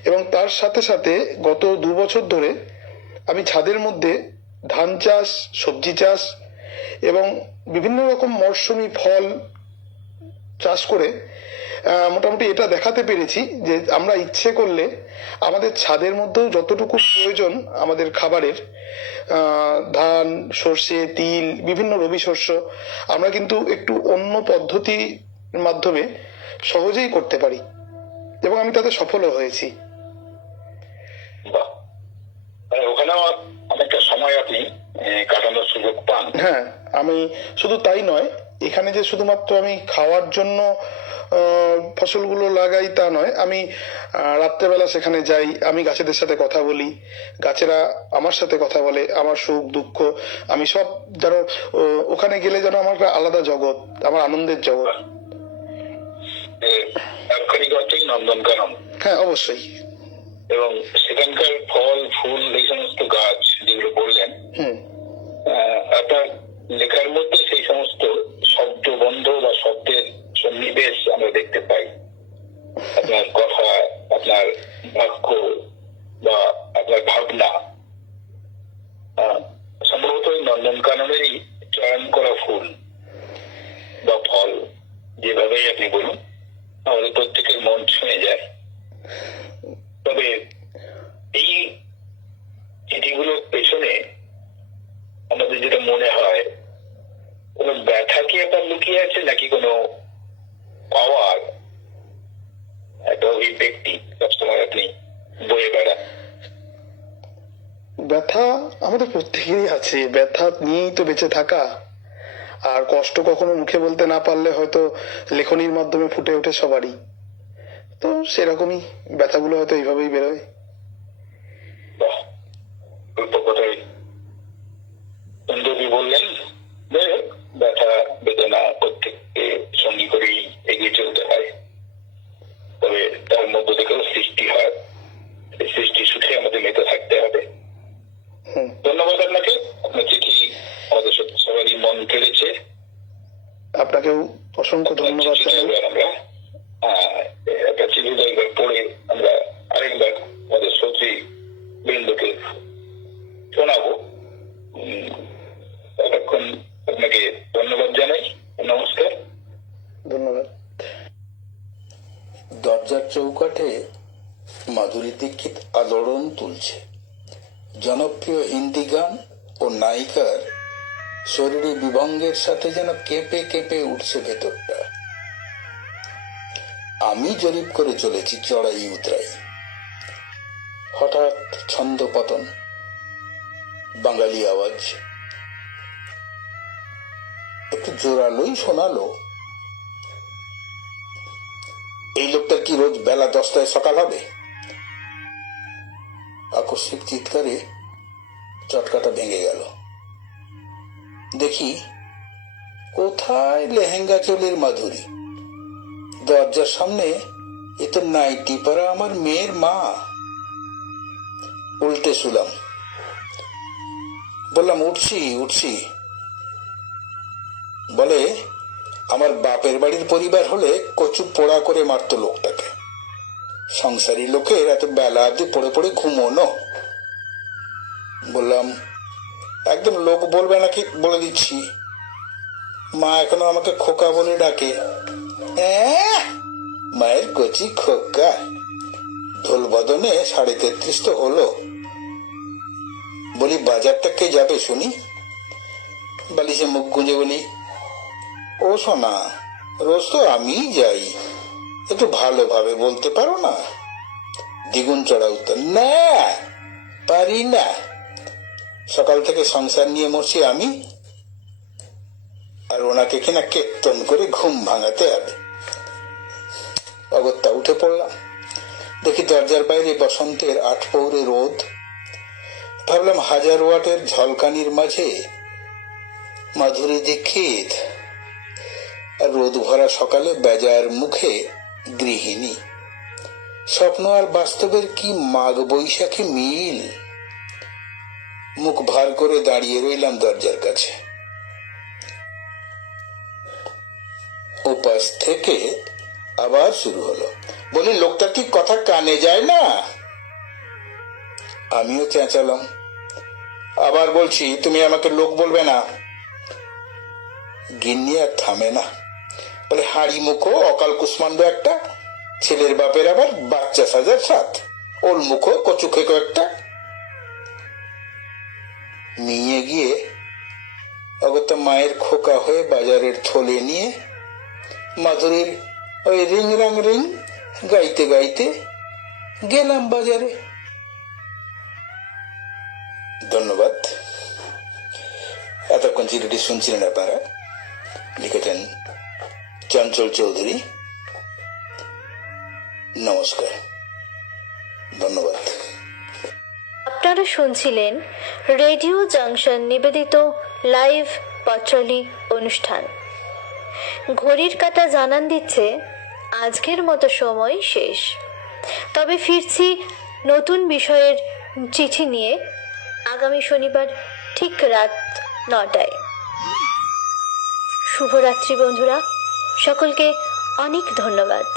এবং তার সাথে সাথে গত 2 বছর ধরে আমি ছাদের মধ্যে ধান চাষ, সবজি চাষ এবং বিভিন্ন রকম মরশুমি ফল চাষ করে মোটামুটি এটা দেখাতে পেরেছি যে আমরা ইচ্ছে করলে আমাদের ছাদের মধ্যেও যতটুকু প্রয়োজন আমাদের খাবারের, ধান, সর্ষে, তিল, বিভিন্ন রবি শস্য, আমরা কিন্তু একটু অন্য পদ্ধতির মাধ্যমে সহজেই করতে পারি এবং আমি তাতে সফলও হয়েছি। বাহ, ওখানেও অনেকটা সময় আপনি কাটানোর সুযোগ পান। হ্যাঁ, আমি শুধু তাই নয়, এখানে যে শুধুমাত্র আমি খাওয়ার জন্য ফসলগুলো লাগাই তা নয়, আমি রাত্রেবেলা সেখানে যাই, আমি গাছেদের সাথে কথা বলি, গাছেরা আমার সাথে কথা বলে, আমার সুখ দুঃখ আমি সব যেন ওখানে গেলে যেন আমার একটা আলাদা জগৎ, আমার আনন্দের জগৎ। আক্ষরিক অর্থেই নন্দনকানন। হ্যাঁ, অবশ্যই। এবং সেখানকার ফল ফুল এই সমস্ত গাছ যেগুলো বললেন, আপনার লেখার মধ্যে সেই সমস্ত শব্দবন্ধ বা শব্দের সন্নিবেশ আমরা দেখতে পাই। আপনার কথা, আপনার বাক্য বা আপনার ভাবনা সম্ভবত নন্দনকাননেরই চয়ন করা ফুল বা ফল, যেভাবেই আপনি বলুন, আমাদের প্রত্যেকের মন ছুঁয়ে যায়। তবে এই চিঠিগুলোর পেছনে আমাদের যেটা মনে হয়, কোনো ব্যথা কি আপনার লুকিয়ে আছে নাকি কোনো পাওয়ার, একটা অভিব্যক্তি সবসময় আপনি বয়ে বেড়ান? ব্যথা আমাদের প্রত্যেকেরই আছে, ব্যথা নিয়েই তো বেঁচে থাকা। আর কষ্ট কখনো মুখে বলতে না পারলে হয়তো লেখনির মাধ্যমে ফুটে ওঠে সবারই। তো সেরকমই ব্যথাগুলো হয়তো এইভাবেই বেরোয়। বাহ, অল্প কথাই সুন্দরী বললেন। ব্যথা বেদনা প্রত্যেককে সঙ্গী করেই এগিয়ে চলতে হয়, তবে তার মধ্য থেকেও সৃষ্টি হয়। এই সৃষ্টি সুখে আমাদের মেতে থাকতে হবে। ধন্যবাদ আপনাকে, আপনার চিঠি আমাদের সবারই মন কেড়েছে। আপনাকেও অসংখ্য ধন্যবাদ জানাই। আমরা একটা চিঠিটা একবার পড়ে আমরা আরেকবার আমাদের শ্রোতৃ বৃন্দকে শোনাবো। ততক্ষণ আপনাকে ধন্যবাদ জানাই, নমস্কার। ধন্যবাদ। দরজার চৌকাঠে মাধুরী দীক্ষিত আলোড়ন তুলছে। জনপ্রিয় হিন্দি গান ও নায়িকার শরীরী বিভঙ্গের সাথে যেন কেঁপে কেঁপে উঠছে ভেতরটা। আমি জরিপ করে চলেছি চড়াই উতরাই। হঠাৎ ছন্দ পতন, বাঙালি আওয়াজ একটু জোরালোই শোনালো। এই লোকটার কি রোজ বেলা 10টায় সকাল হবে? আকস্মিক চিৎকারে চটকাটা ভেঙে গেল। দেখি কোথায় লেহেঙ্গা চোলের মাধুরী, দরজার সামনে এ তো নাইটি পরা আমার মেয়ের মা। উল্টে শুলাম, বললাম উঠছি উঠছি। বলে আমার বাপের বাড়ির পরিবার হলে কচু পোড়া করে মারতো লোকটাকে, সংসারী লোকের এত বেলা অব্দি পড়ে পড়ে ঘুমোনো। বললাম একদম লোক বলবে নাকি বলে দিচ্ছি, মা এখনো আমাকে খোকা বলে ডাকে। মায়ের কচি খোকা, ঢোল বদনে 33.5 তো হলো। বলি বাজারটা কে যাবে শুনি? বালিশে মুখ গুঁজে বলি, ও সোনা, রোজ তো আমিই যাই, একটু ভালোভাবে বলতে পারো না? দ্বিগুণ চড়া উত্তর, না পারি না, সকাল থেকে সংসার নিয়ে মরছি আমি, আর ওনাকে কিনা কেতন করে ঘুম ভাঙাতে হবে। অগত্যা উঠে পড়লাম। দেখি দরজার বাইরে বসন্তের 8 পৌরে রোদ। ভাবলাম 1000 ওয়াটের ঝলকানির মাঝে মাধুরী দীক্ষিত, আর রোদ ভরা সকালে বেজার মুখে গৃহিণী। স্বপ্ন আর বাস্তবের কি মাঘ বৈশাখী মিল। মুখ ভার করে দাঁড়িয়ে রইলাম দরজার কাছে। ওপাশ থেকে আবার শুরু হলো, বলি লোকটার কি কথা কানে যায় না? আমিও চেঁচালাম, আবার বলছি তুমি আমাকে লোক বলবে না। গিন্নি আর থামে না, বলে হাড়ি মুখো অকাল কুষ্মান্ড একটা, ছেলের বাপের আবার বাচ্চা সাজার সাথ, ওর মুখো কচু খেকো একটা। নিয়ে গিয়ে অগত্যা মায়ের খোকা হয়ে বাজারের থলে নিয়ে মাধুরীর ওই রিং রাং রিং গাইতে গাইতে গেলাম বাজারে। ধন্যবাদ। এতক্ষণ চিঠিটি শুনছিলেন আপনারা, লিখেছেন চঞ্চল চৌধুরী। নমস্কার, ধন্যবাদ। আপনারা শুনছিলেন রেডিও জাংশন নিবেদিত লাইভ পত্রালি অনুষ্ঠান। ঘড়ির কাঁটা জানান দিচ্ছে আজকের মতো সময় শেষ, তবে ফিরছি নতুন বিষয়ের চিঠি নিয়ে আগামী শনিবার ঠিক রাত 9টায়। শুভরাত্রি বন্ধুরা, সকলকে অনেক ধন্যবাদ।